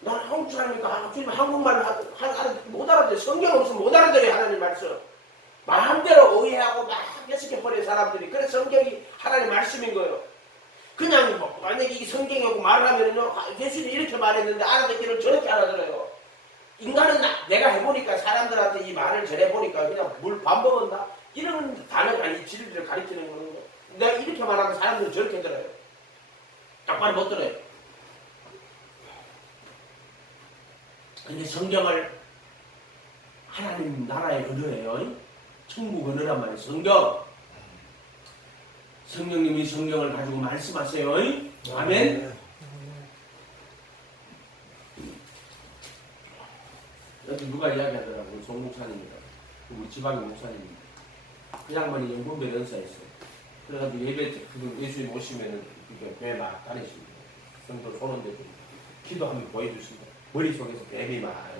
난 한국 사람이니까 주님 한국말을 못 알아들어. 성경 없으면 못 알아들어요. 하나님 말씀. 마음대로 오해하고 막 해석해버린 사람들이. 그래서 성경이 하나님 말씀인 거예요. 그냥 뭐 만약에 이 성경이 오고 말을 하면요, 예수님이 이렇게 말했는데 알아듣기를 저렇게 알아들어요. 인간은 내가 해보니까 사람들한테 이 말을 전해보니까 그냥 물 반복한다? 이런 단어가 이 진리를 가리키는 거는 내가 이렇게 말하면 사람들은 저렇게 들어요. 똑바로 못 들어요. 근데 성경을 하나님 나라의 언어예요. 천국 언어란 말이에요. 성령님이 성경을 가지고 말씀하세요. 아멘. 여기 누가 이야기하더라고요. 송 목사님이라고. 우리 지방의 목사님입니다. 그 양반이 연금배 연사했어요. 그래가지고 예배 때 예수님 오시면은 배 막 다니십니다. 성도 손은 대고 기도하면 보여주십니다. 머릿속에서 뱀이 막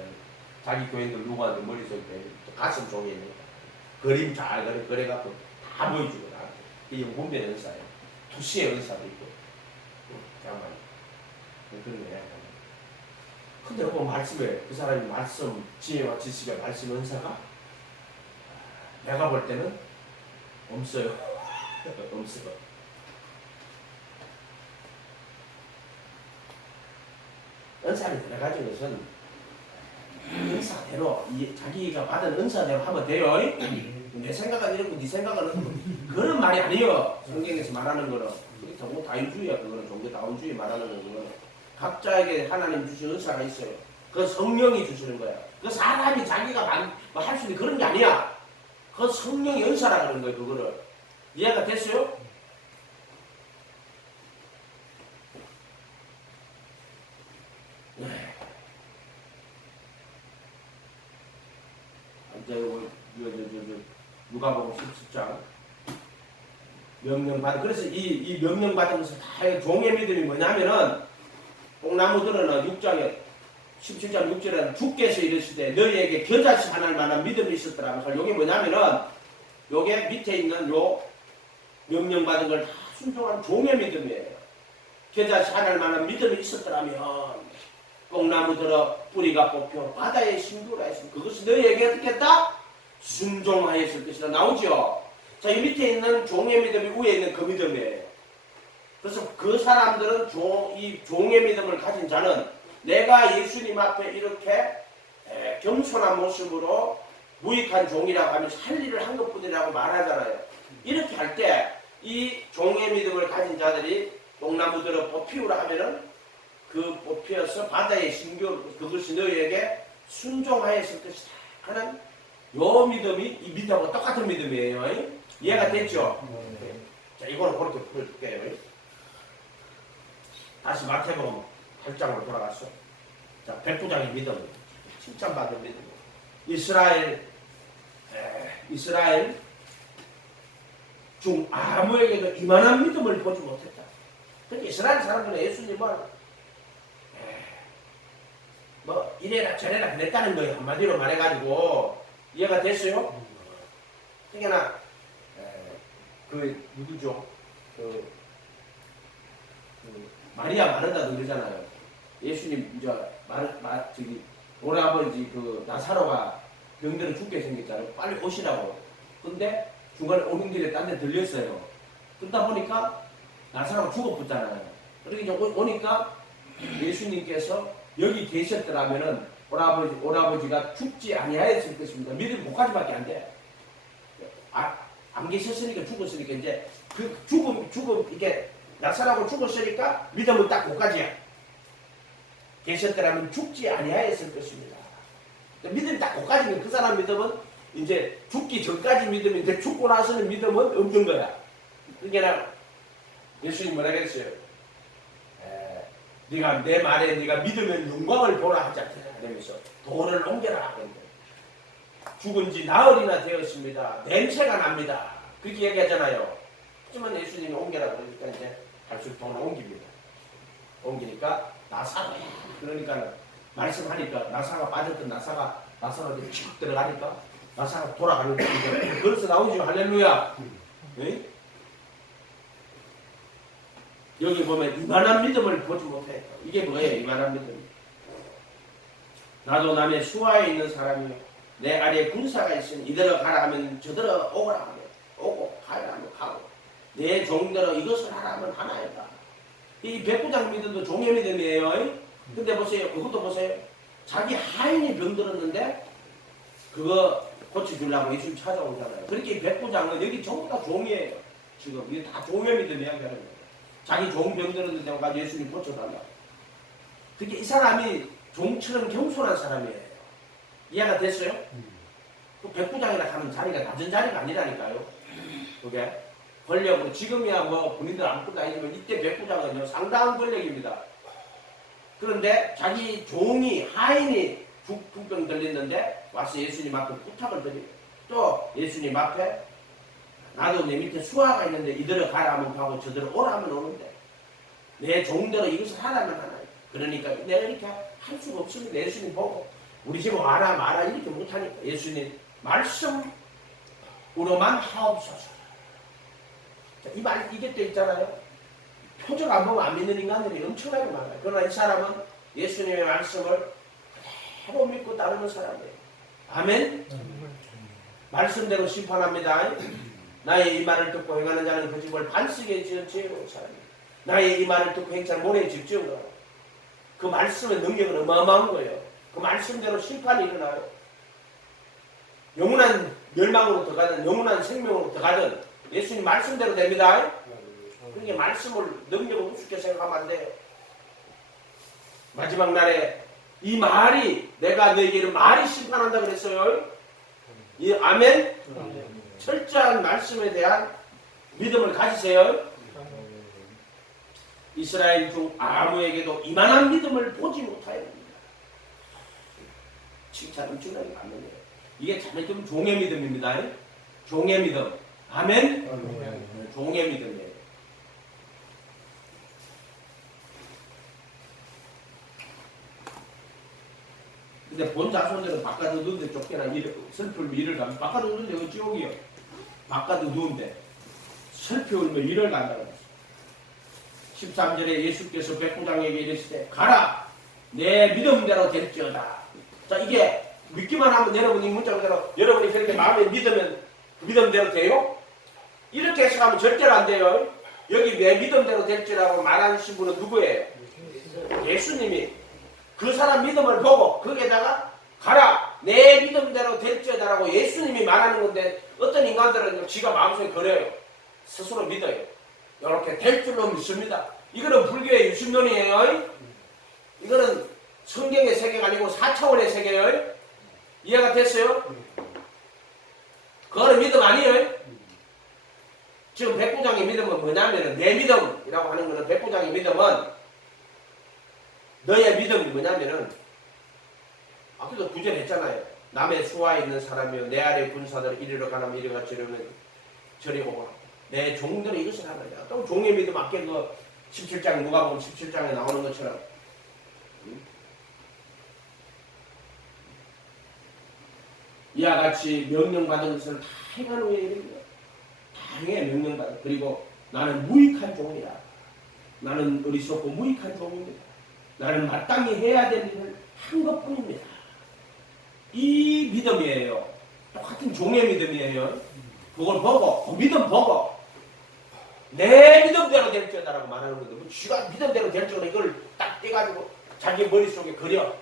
자기 교인들 누구한테 머릿속에 뱀이 가슴 쪽에 있는 거 그림 잘 그래갖고 다 보여주고 나한테. 이게 연금배 연사예요. 도시의 연사도 있고 양반이 그런 거 해야 근데 그 말씀에 그 사람이 말씀 지혜와 지식의 말씀 은사가 내가 볼 때는 없어요. 없어요. 은사를 들어가진 것은 은사대로 자기가 받은 은사대로 하면 돼요. 내 생각은 이렇고 네 생각은 이렇고 그런 말이 아니에요. 성경에서 말하는 거는 그게 종교 다인주의야. 그거는 종교 다인주의 말하는 거는 각자에게 하나님 주신 은사가 있어요. 그 성령이 주시는 거야. 그 사람이 자기가 할 수 있는 그런 게 아니야. 그 성령이 은사라 그러는 거예요. 그거를 이해가 됐어요? 네. 이제 누가복음 17장 명령받은 그래서 이 명령받은 것을 다 종의 믿음이 뭐냐면은 뽕나무들은 6장에 17장 6절에는 주께서 이르시되 너희에게 겨자씨 하나를 만한 믿음이 있었더라. 요게 뭐냐면은 요게 밑에 있는 요 명령받은 걸 다 순종한 종의 믿음이에요. 겨자씨 하나를 만한 믿음이 있었더라면 뽕나무 들어 뿌리가 뽑혀 바다에 심기라 했으면 그것이 너희에게 어떻게 했다? 순종하였을 것이라 나오죠. 자, 이 밑에 있는 종의 믿음이 위에 있는 그 믿음이에요. 그래서 그 사람들은 이 종의 믿음을 가진 자는 내가 예수님 앞에 이렇게 겸손한 모습으로 무익한 종이라고 하면 할 일을 한 것뿐이라고 말하잖아요. 이렇게 할 때 이 종의 믿음을 가진 자들이 뽕나무 들어 뽑히우라 하면은 그 뽑혀서 바다에 심겨 그것이 너희에게 순종하였을 것이다 하는 요 믿음이 이 밑하고 똑같은 믿음이에요. 이해가 됐죠? 자, 이거는 그렇게 풀어줄게요. 다시 마태복음 8장으로 돌아갔어. 자, 백부장의 믿음, 칭찬받은 믿음. 이스라엘 중 아무에게도 이만한 믿음을 보지 못했다. 그러니까 이스라엘 사람들은 예수님을 뭐 이래라 저래라 그랬다는 거예요. 한마디로 말해가지고 이해가 됐어요? 그러니까 그 누구죠? 그 마리아 마르다도 그러잖아요. 예수님 이제 저기 오라버지 그 나사로가 병들어 죽게 생겼잖아요. 빨리 오시라고. 근데 중간에 오는 길에 딴 데 들렸어요. 그러다 보니까 나사로가 죽어붙잖아요. 그러니까 이제 오니까 예수님께서 여기 계셨더라면은 오라버지가 죽지 아니하였을 것입니다. 믿음이 그까지밖에 안 돼. 안 계셨으니까 죽었으니까 이제 그 죽음 이게 나사로가 죽었으니까 믿음은 딱 그까지야. 계셨더라면 죽지 아니하였을 것입니다. 믿음이 딱 그까지면 그 사람 믿음은 이제 죽기 전까지 믿음인데 죽고 나서는 믿음은 없는 거야. 그러니까 예수님 뭐라 그랬어요? 네가 내 말에 네가 믿으면 영광을 보라 하지 않겠냐 그러면서 돌을 옮겨라 하는데 죽은 지 나흘이나 되었습니다. 냄새가 납니다. 그렇게 얘기하잖아요. 하지만 예수님이 옮겨라 그러니까 이제 갈수록 돌을 옮깁니다. 옮기니까 나사로야. 그러니까 말씀하니까 나사가 빠졌던 나사가 쭉 들어가니까 나사가 돌아가는 거예요. 그래서 나오죠. 할렐루야. 네? 여기 보면 이만한 믿음을 보지 못해. 이게 뭐예요? 이만한 믿음. 나도 남의 수하에 있는 사람이요. 내 아래에 군사가 있으니 이대로 가라 하면 저대로 오거라 하면 오고 가라 하면 가고 내 종대로 이것을 하라 하면 하나이다. 이 백부장 믿음도 종의 믿음이에요. 근데 보세요. 그것도 보세요. 자기 하인이 병들었는데 그거 고쳐주려고 예수님 찾아오잖아요. 그렇게 이 백부장은 여기 전부 다 종이에요. 지금 이게 다 종의 믿음이야. 자기 종 병들었는데 와가지고 예수님 고쳐달라. 그게 이 사람이 종처럼 겸손한 사람이에요. 이해가 됐어요? 그 백부장이라 하는 자리가 낮은 자리가 아니라니까요. 그게 권력으로 지금이야 뭐 본인들 아무것도 아니지만 이때 백부장은요 상당한 권력입니다. 그런데 자기 종이 하인이 죽병 들렸는데 와서 예수님 앞에 부탁을 드리고 또 예수님 앞에 나도 내 밑에 수하가 있는데 이대로 가라 하면 가고 저대로 오라 하면 오는데 내 종대로 이것을 하라면 하나. 그러니까 내가 이렇게 할 수가 없습니다. 예수님 보고 우리 집 와라 마라 이렇게 못하니까 예수님 말씀으로만 하옵소서. 이 말 이게 또 있잖아요. 표적 안 보면 안 믿는 인간들이 엄청나게 많아요. 그러나 이 사람은 예수님의 말씀을 그대로 믿고 따르는 사람이에요. 아멘? 말씀대로 심판합니다. 나의 이 말을 듣고 행하는 자는 그 집을 반석에 지은 지혜로운 사람이다. 나의 이 말을 듣고 행치 않은 모래에 집 지은 거라. 그 말씀의 능력은 어마어마한 거예요. 그 말씀대로 심판이 일어나요. 영원한 멸망으로 들어가든 영원한 생명으로 들어가든 예수님 말씀대로 됩니다. 그러니까 말씀을 능력을 우습게 생각하면 안 돼요. 마지막 날에 이 말이 내가 너에게는 말이 심판한다 그랬어요. 이 아멘. 철저한 말씀에 대한 믿음을 가지세요. 이스라엘 중 아무에게도 이만한 믿음을 보지 못하였습니다. 칭찬은 주는 아멘이에요. 이게 자매tum 종의 믿음입니다. 종의 믿음. 아멘. 종의 믿음이에요. 근데 본 자손들은 바깥에 누운데 쫓겨나 슬플 일을 가면 바깥에 누운데 이거 지옥이요. 바깥에 누운데 슬피 울며 일을 간다고 했어요. 13절에 예수께서 백부장에게 이르시되 가라 내 믿음대로 될지어다. 자, 이게 믿기만 하면 여러분 이 문자 그대로 여러분이 그렇게 마음에 믿으면 그 믿음대로 돼요? 이렇게 해석하면 절대로 안 돼요. 여기 내 믿음대로 될지라고 말하신 분은 누구예요? 예수님이 그 사람 믿음을 보고 거기에다가 가라 내 믿음대로 될지어다라고 예수님이 말하는 건데 어떤 인간들은 지가 마음속에 그래요. 스스로 믿어요. 이렇게 될 줄로 믿습니다. 이거는 불교의 유심론이에요. 이거는 성경의 세계가 아니고 4차원의 세계예요. 이해가 됐어요? 그거는 믿음 아니에요. 지금 백부장의 믿음은 뭐냐면 내 믿음이라고 하는 거는 백부장의 믿음은 너의 믿음이 뭐냐면은 아까도 구절 했잖아요. 남의 수하에 있는 사람이요 내 아래 군사들 이리로 가라면 이리가 저리면 저리 오거라. 내 종들은 이것을 하느냐. 또 종의 믿음 아까 그 17장 누가복음 17장에 나오는 것처럼 이와 같이 명령받은 것을 다 행한 후에 이릅니다. 다 행해 명령받은. 그리고 나는 무익한 종이야. 나는 어리석고 무익한 종입니다. 나는 마땅히 해야 될 일을 한 것뿐입니다. 이 믿음이에요. 똑같은 종의 믿음이에요. 그걸 보고 그 믿음 보고 내 믿음대로 될지어다라고 말하는 건데 뭐 쥐가 믿음대로 될지어다 이걸 딱 떼가지고 자기 머릿속에 그려.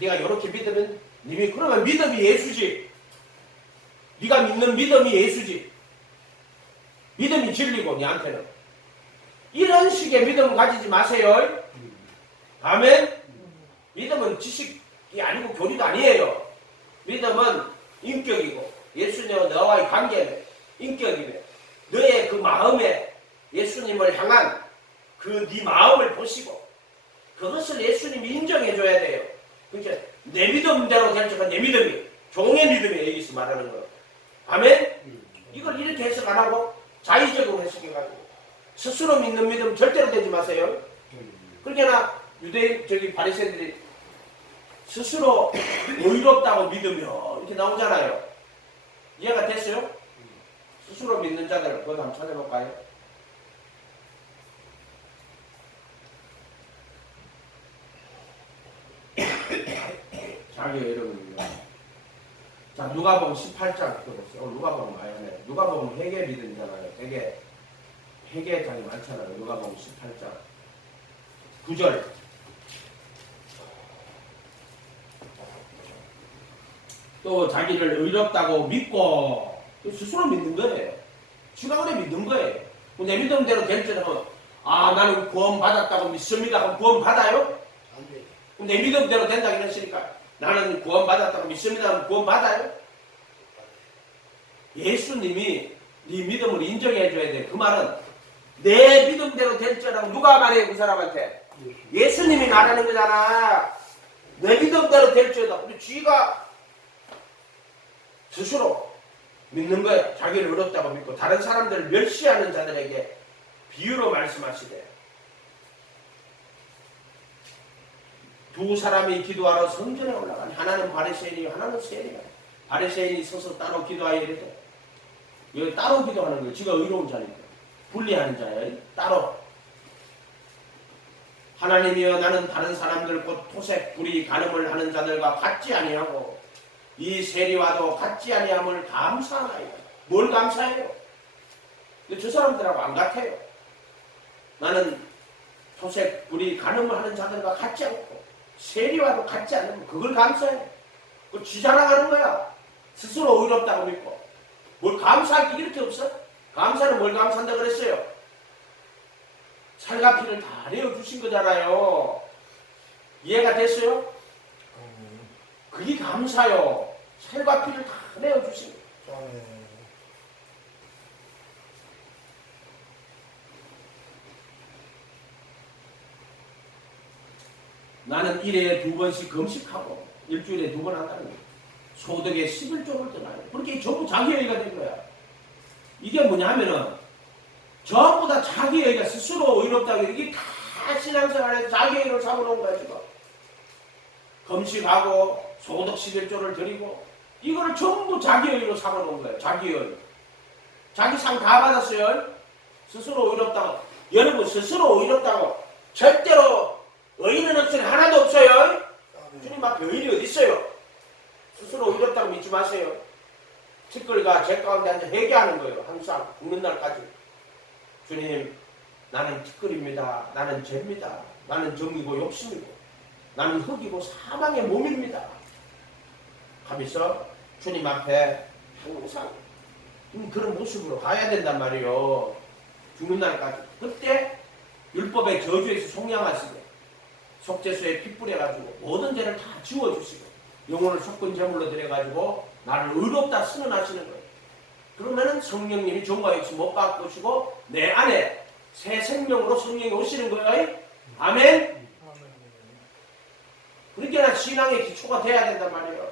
네가 이렇게 믿으면 님이 그러면 믿음이 예수지. 네가 믿는 믿음이 예수지. 믿음이 진리고 네한테는. 이런 식의 믿음 가지지 마세요. 아멘. 믿음은 지식이 아니고 교리도 아니에요. 믿음은 인격이고 예수님과 너와의 관계는 인격이며 너의 그 마음에 예수님을 향한 그 네 마음을 보시고 그것을 예수님이 인정해줘야 돼요. 그러니까 내 믿음대로 될 적은 내 믿음이 종의 믿음이 여기서 말하는 거. 아멘. 이걸 이렇게 해석 안 하고 자의적으로 해석해가지고 스스로 믿는 믿음 절대로 되지 마세요. 그러니까 유대인 바리새인들이 스스로 의롭다고 믿으며 이렇게 나오잖아요. 이해가 됐어요? 스스로 믿는 자들 그거 한번 찾아볼까요? 자기 이름은요. 자, 누가복음 18장 보세요. 누가복음 많이 하네. 누가복음 회개 믿음이잖아요. 회개장이 많잖아요. 누가복음 18장 9절. 또 자기를 의롭다고 믿고 스스로 믿는 거예요. 지가 그래 믿는 거예요. 내 믿음대로 될 때는 나는 구원 받았다고 믿습니다. 그럼 구원 받아요? 안 돼. 내 믿음대로 된다고 이랬으니까 나는 구원 받았다고 믿습니다. 그럼 구원 받아요? 예수님이 네 믿음을 인정해 줘야 돼. 그 말은 내 믿음대로 될지라고 누가 말해요? 그 사람한테. 예수님이 말하는 거잖아. 내 믿음대로 될지어다. 근데 쥐가 스스로 믿는 거예요. 자기를 의롭다고 믿고 다른 사람들을 멸시하는 자들에게 비유로 말씀하시되 두 사람이 기도하러 성전에 올라가니 하나는 바리새인이요 하나는 세리가. 바리새인이 서서 따로 기도하여 이르되 여기 따로 기도하는 거예요. 지가 의로운 자니까 분리하는 자예요. 따로 하나님이여 나는 다른 사람들 곧 토색 불의 간음을 하는 자들과 같지 아니하고 이 세리와도 같지 아니함을 감사하나이다. 뭘 감사해요? 근데 저 사람들하고 안 같아요. 나는 토색 우리 간음을 하는 자들과 같지 않고 세리와도 같지 않으면 그걸 감사해. 그걸 쥐자랑하는 거야. 스스로 의롭다고 믿고. 뭘 감사할 게 이렇게 없어? 감사는 뭘 감사한다 그랬어요? 살과 피를 다 내어주신 거잖아요. 이해가 됐어요? 그게 감사요. 살과 피를 다 내어주신 거예요. 나는 1회에 2번씩 금식하고 일주일에 2번 한다는 거예요. 소득의 11조를 떠나요. 그렇게 전부 자기의가 된 거야. 이게 뭐냐 하면은 전부 다 자기의가 스스로 의롭다고 이게 다 신앙생활에 자기의로 삼아놓은 거야 지금. 금식하고 소득 11조를 드리고 이거를 전부 자기의로 삼아놓은 거예요. 자기의. 자기 상 다 받았어요. 스스로 의롭다고. 여러분 스스로 의롭다고 절대로 의인은 없으니 하나도 없어요. 주님 앞에 의인이 어디 있어요? 스스로 의롭다고 믿지 마세요. 티끌과 제 가운데 앉아 회개하는 거예요. 항상 죽는 날까지. 주님, 나는 티끌입니다. 나는 죄입니다. 나는 정이고 욕심이고 나는 흙이고 사망의 몸입니다. 하면서 주님 앞에 항상 그런 모습으로 가야 된단 말이에요. 죽는 날까지. 그때 율법의 저주에서 속량하시고 속죄소에 피 뿌려가지고 모든 죄를 다 지워주시고 영혼을 속건 제물로 드려가지고 나를 의롭다 선언하시는 거예요. 그러면은 성령님이 종과 역시 못 바꾸시고 내 안에 새 생명으로 성령이 오시는 거예요. 아멘. 그러니까 신앙의 기초가 돼야 된단 말이에요.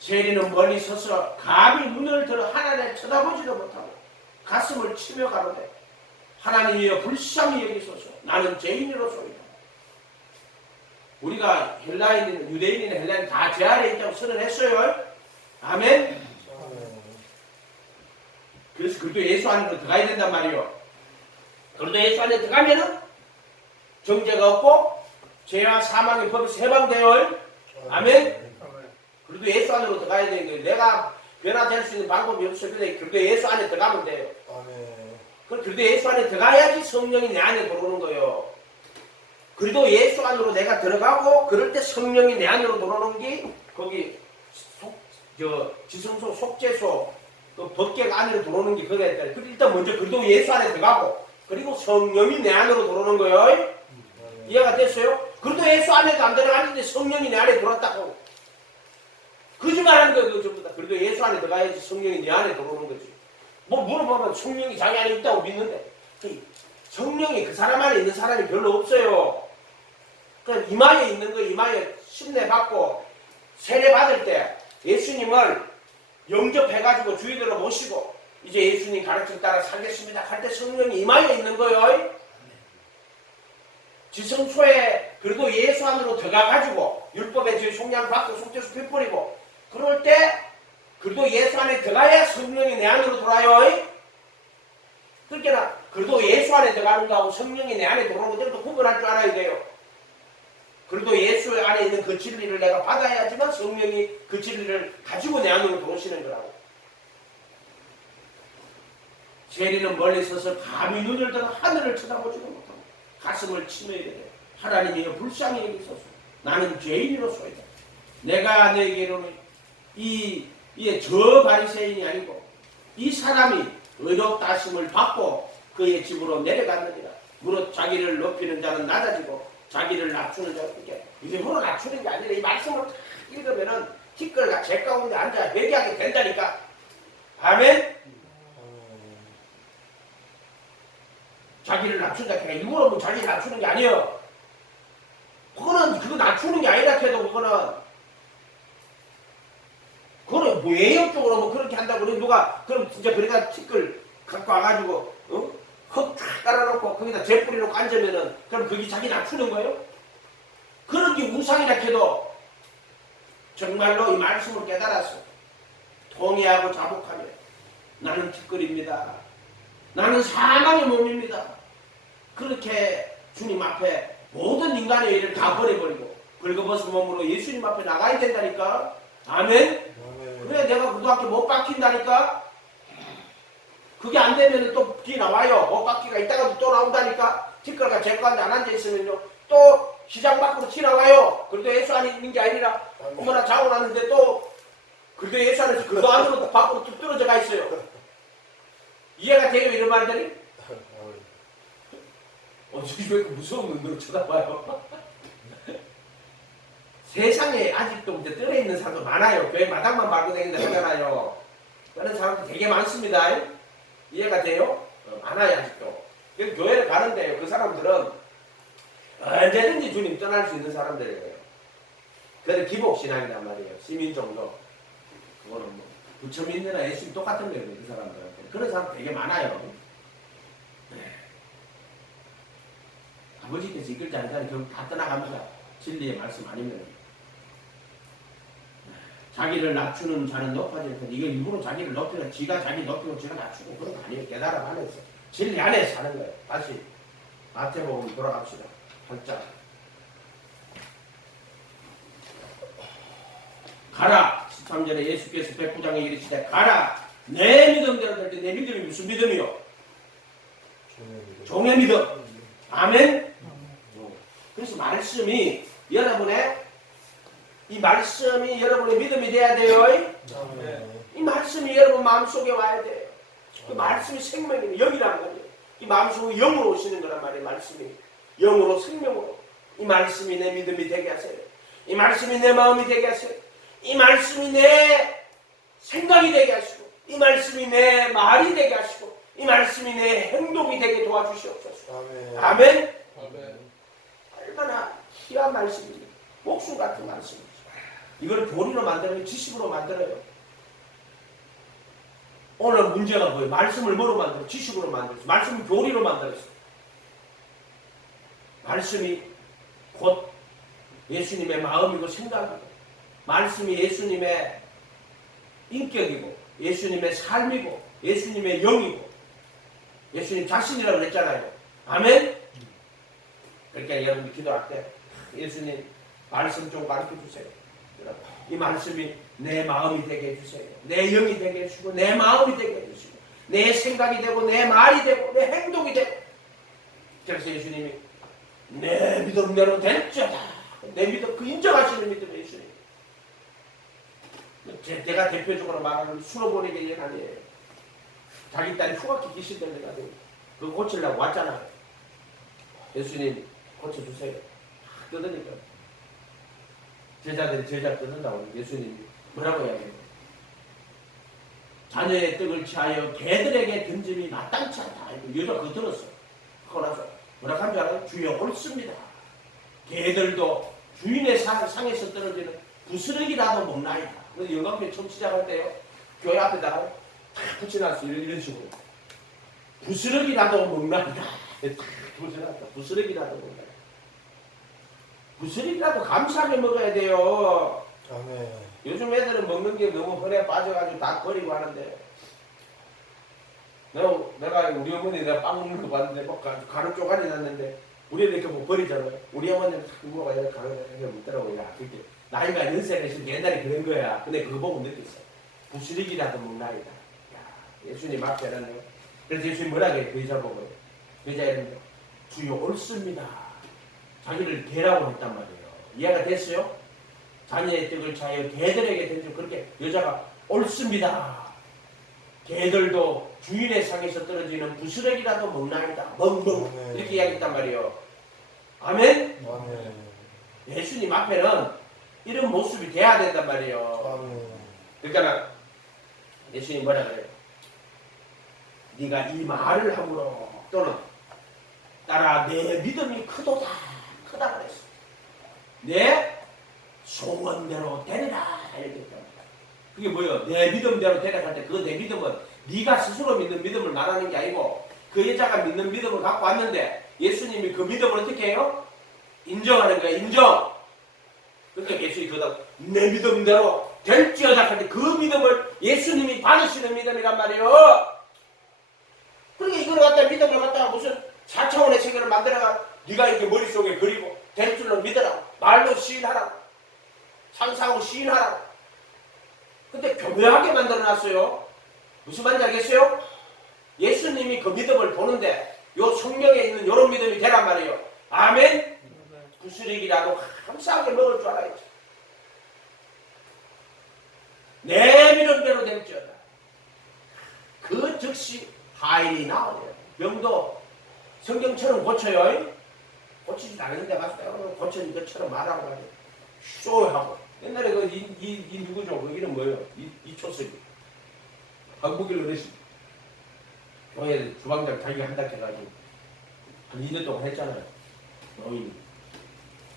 세리는 멀리 서서 감히 눈을 들어 하나님을 쳐다보지도 못하고 가슴을 치며 가로되 하나님이여 불쌍히 여기소서 나는 죄인으로소이다. 우리가 헬라인이나 유대인이나 헬라인 다 죄 아래 있다고 선언했어요. 아멘. 그래서 그리도 예수 안으로 들어가야 된단 말이에요. 그리도 예수 안에 들어가면은 정죄가 없고 죄와 사망의 법에서 해방돼요. 아멘. 그리도 예수 안으로 들어가야 되는 거예요. 내가 변화될 수 있는 방법이 없어요. 그리도 예수 안에 들어가면 돼요. 그리도 예수 안에 들어가야지 성령이 내 안에 들어오는 거예요. 그래도 예수 안으로 내가 들어가고 그럴 때 성령이 내 안으로 들어오는 게 거기 지성소 속죄소 그 법궤 안으로 들어오는 게 그거야. 일단 먼저 그래도 예수 안에 들어가고 그리고 성령이 내 안으로 들어오는 거예요. 이해가 됐어요? 그래도 예수 안에도 안 들어가는데 성령이 내 안에 들어왔다고 거짓말하는 거예요. 그거 전부 다. 그래도 예수 안에 들어가야지 성령이 내 안에 들어오는 거지. 뭐 물어보면 성령이 자기 안에 있다고 믿는데 성령이 그 사람 안에 있는 사람이 별로 없어요. 그냥 이마에 있는 거 이마에 신뢰 받고 세례 받을 때 예수님을 영접해가지고 주위들로 모시고 이제 예수님 가르침 따라 살겠습니다 할 때 성령이 이마에 있는 거예요. 지성소에 그래도 예수 안으로 들어가가지고 율법의 죄 속량 받고 속죄수 피 뿌리고 그럴 때 그래도 예수 안에 들어가야 성령이 내 안으로 들어와요. 그러니까 그래도 예수 안에 들어가는 거하고 성령이 내 안에 들어오는 것들도 구분할 줄 알아야 돼요. 그래도 예수 안에 있는 그 진리를 내가 받아야지만 성령이 그 진리를 가지고 내 안으로 들어오시는 거라고. 세리는 멀리 서서 감히 눈을 들어 하늘을 쳐다보지도 못하고 가슴을 치며 이르되 하나님이여 불쌍히 여기소서 나는 죄인으로소이다. 내가 너에게 이르노니 저 바리새인이 아니고 이 사람이 의롭다 하심을 받고 그의 집으로 내려갔느니라. 무릇 자기를 높이는 자는 낮아지고 자기를 낮추는 자는 이게 서로 낮추는 게 아니라 이 말씀을 딱 읽으면은 티끌과 제 가운데 앉아 회개하게 된다니까. 아멘. 자기를 낮춘다. 그러니까 일부러 뭐 자기를 낮추는 게 아니에요. 그거 낮추는 게 아니라 해도 그거는 뭐 외형적으로 뭐 그렇게 한다고 그래. 누가 그럼 진짜 그러다 티끌 갖고 와가지고 흙 탁 깔아놓고 거기다 재 뿌리놓고 앉으면은 그럼 그게 자기 낮추는 거예요? 그런 게 우상이라 해도 정말로 이 말씀을 깨달아서 통회하고 자복하며 나는 티끌입니다. 나는 사망의 몸입니다. 그렇게 주님 앞에 모든 인간의 일을 다 버려버리고 벌거벗은 몸으로 예수님 앞에 나가야 된다니까. 아멘. 왜 내가 고등학교 못 박힌다니까? 그게 안 되면 또 비 나와요. 못 박히가 이따가도 또 나온다니까. 티끌과 제거한데 안 앉아있으면요 또 시장 밖으로 튀어나와요. 그래도 예수 안에 있는 게 아니라 어머나 자고 났는데 또 그래도 예수 안에서 그도 안으로 밖으로 뚝 떨어져 가 있어요. 이해가 돼요 이런 말들이? 저기 왜 무서운 눈으로 쳐다봐요? 세상에 아직도 이제 떨어 있는 사람도 많아요. 교회 마당만 밟고 다닌다 하잖아요. 그런 사람도 되게 많습니다. 이해가 돼요? 많아요 아직도. 그래서 교회를 가는데 그 사람들은 언제든지 주님 떠날 수 있는 사람들이에요. 그래서 기복신앙이란 말이에요. 시민종도. 그거는 뭐 부처 믿느나 예수님 똑같은 거예요. 그 사람들한테. 그런 사람 되게 많아요. 아버지께서 이끌지 않으면 결국 다 떠나갑니다. 진리의 말씀 아니면. 자기를 낮추는 자는 높아질 텐데 이거 일부러 자기를 높이는 지가 자기 높이고 지가 낮추고 그런 거 아니에요. 깨달음 안에서 진리 안에서 사는 거예요. 다시 마태복음 돌아갑시다. 8장 가라. 13절에 예수께서 백부장에 이르시되 가라. 내 믿음대로 될 때 내 믿음이 무슨 믿음이요? 종의 믿음. 아멘. 그래서 말씀이 여러분의 이 말씀이 여러분의 믿음이 돼야 돼요. 이 말씀이 여러분 마음속에 와야 돼요. 그 말씀이 생명이에요. 영이라는 거예요. 이 마음속에 영으로 오시는 거란 말이에요. 말씀이 영으로 생명으로. 이 말씀이 내 믿음이 되게 하세요. 이 말씀이 내 마음이 되게 하세요. 이 말씀이 내 생각이 되게 하시고 이 말씀이 내 말이 되게 하시고 이 말씀이 내 행동이 되게 도와주시옵소서. 아멘. 아멘. 아멘. 얼마나 귀한 말씀입니다. 목숨 같은 말씀이죠. 이걸 교리로 만들어요? 지식으로 만들어요? 오늘 문제가 뭐예요? 말씀을 뭐로 만들어요? 지식으로 만들었어요. 말씀을 교리로 만들었어요. 말씀이 곧 예수님의 마음이고 생각이고 말씀이 예수님의 인격이고 예수님의 삶이고 예수님의 영이고 예수님 자신이라고 그랬잖아요. 아멘? 그러니까 여러분이 기도할 때 예수님 말씀 좀 가르쳐 주세요. 이 말씀이 내 마음이 되게 해주세요. 내 영이 되게 해주시고 내 마음이 되게 해주시고 내 생각이 되고 내 말이 되고 내 행동이 되고. 그래서 예수님이 내 믿음대로 될지어다. 내 믿음 그 인정하시는 믿음 예수님. 제가 대표적으로 말하는 수로보내기 일 아니에요. 자기 딸이 후각기 귀신 들려가지고 그거 고치려고 왔잖아요. 예수님 고쳐주세요. 뜯으니까 제자들이 제자 뜯는다고 예수님이 뭐라고 이야기해요? 자녀의 떡을 취하여 개들에게 던짐이 마땅치 않다. 여자가 그거 들었어. 그러고 나서 뭐라고 한 줄 알아요? 주여 옳습니다. 개들도 주인의 상에서 떨어지는 부스러기라도 먹나이다. 그래서 영광교회 처음 시작할 때요. 교회 앞에다가 탁 붙여놨어요. 이런 식으로. 부스러기라도 먹나이다. 탁 붙여놨다. 부스러기라도 먹나이다. 부스러기라도 감사하게 먹어야 돼요. 아멘. 요즘 애들은 먹는 게 너무 흔해 빠져가지고 다 버리고 하는데 내가 우리 어머니 내가 빵 먹는 거 봤는데 뭐 가루 쪼가리 났는데 우리 애들 이렇게 뭐 버리잖아요. 우리 어머니는 탁 먹어야 가루 이렇게 먹더라고요. 야, 그게 나이가 연세가 있으면 옛날에 그런 거야. 근데 그거 보고 느꼈어. 부스러기라도 먹나이다. 야, 예수님 앞에는 그래서 예수님 뭐라고 해요? 그 여자 보고 그 여자 이름이 주여 옳습니다. 자기를 개라고 했단 말이에요. 이해가 됐어요? 자녀의 떡을 자여 개들에게 던지고 그렇게 여자가 옳습니다. 개들도 주인의 상에서 떨어지는 부스러기라도 먹나이다. 멍멍 이렇게 이야기했단 말이에요. 아멘? 아멘. 예수님 앞에는 이런 모습이 돼야 된단 말이에요. 아멘. 그러니까 예수님 뭐라 그래요? 네가 이 말을 함으로 또는 따라 내 믿음이 크도다. 크다 그랬어. 내 소원대로 되리라 이렇게 했단 말이야. 그게 뭐예요? 내 믿음대로 되리라 할 때 그 내 믿음은 네가 스스로 믿는 믿음을 말하는 게 아니고 그 여자가 믿는 믿음을 갖고 왔는데 예수님이 그 믿음을 어떻게 해요? 인정하는 거야. 인정. 그러니까 예수님이 그다 내 믿음대로 될지어다 할 때 그 믿음을 예수님이 받으시는 믿음이란 말이에요. 그러니까 이걸 갖다 믿음을 갖다가 무슨 4차원의 세계를 만들어가 네가 이렇게 머릿속에 그리고 될 줄로 믿으라. 말로 시인하라. 상상하고 시인하라. 근데 교묘하게 만들어놨어요. 무슨 말인지 알겠어요? 예수님이 그 믿음을 보는데 요 성경에 있는 요런 믿음이 되란 말이에요. 아멘. 구스레기라도 감사하게 먹을 줄 알아야지. 내 믿음대로 될지어다. 그 즉시 하인이 나오네요. 병도 성경처럼 고쳐요. 고치지도 않은데 가서 고쳐진 것처럼 말하고 가요. 쇼하고. 옛날에 이 누구죠? 그 이름 뭐예요? 이초석이. 한국일 어르신. 교회 주방장 자기가 한다 해가지고 한 2년 동안 했잖아요. 노인이.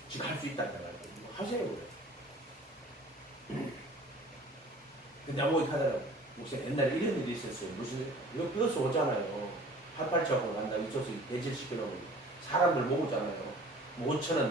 지금 할 수 있다 해가지고. 하세요, 그래. 근데 아무것도 하더라고요. 무슨 옛날에 이런 일이 있었어요. 무슨, 이거 버스 오잖아요. 88차고 난다. 이쪽에서 대질시키려고. 사람들 모으잖아요. 뭐 5,000원, 10,000원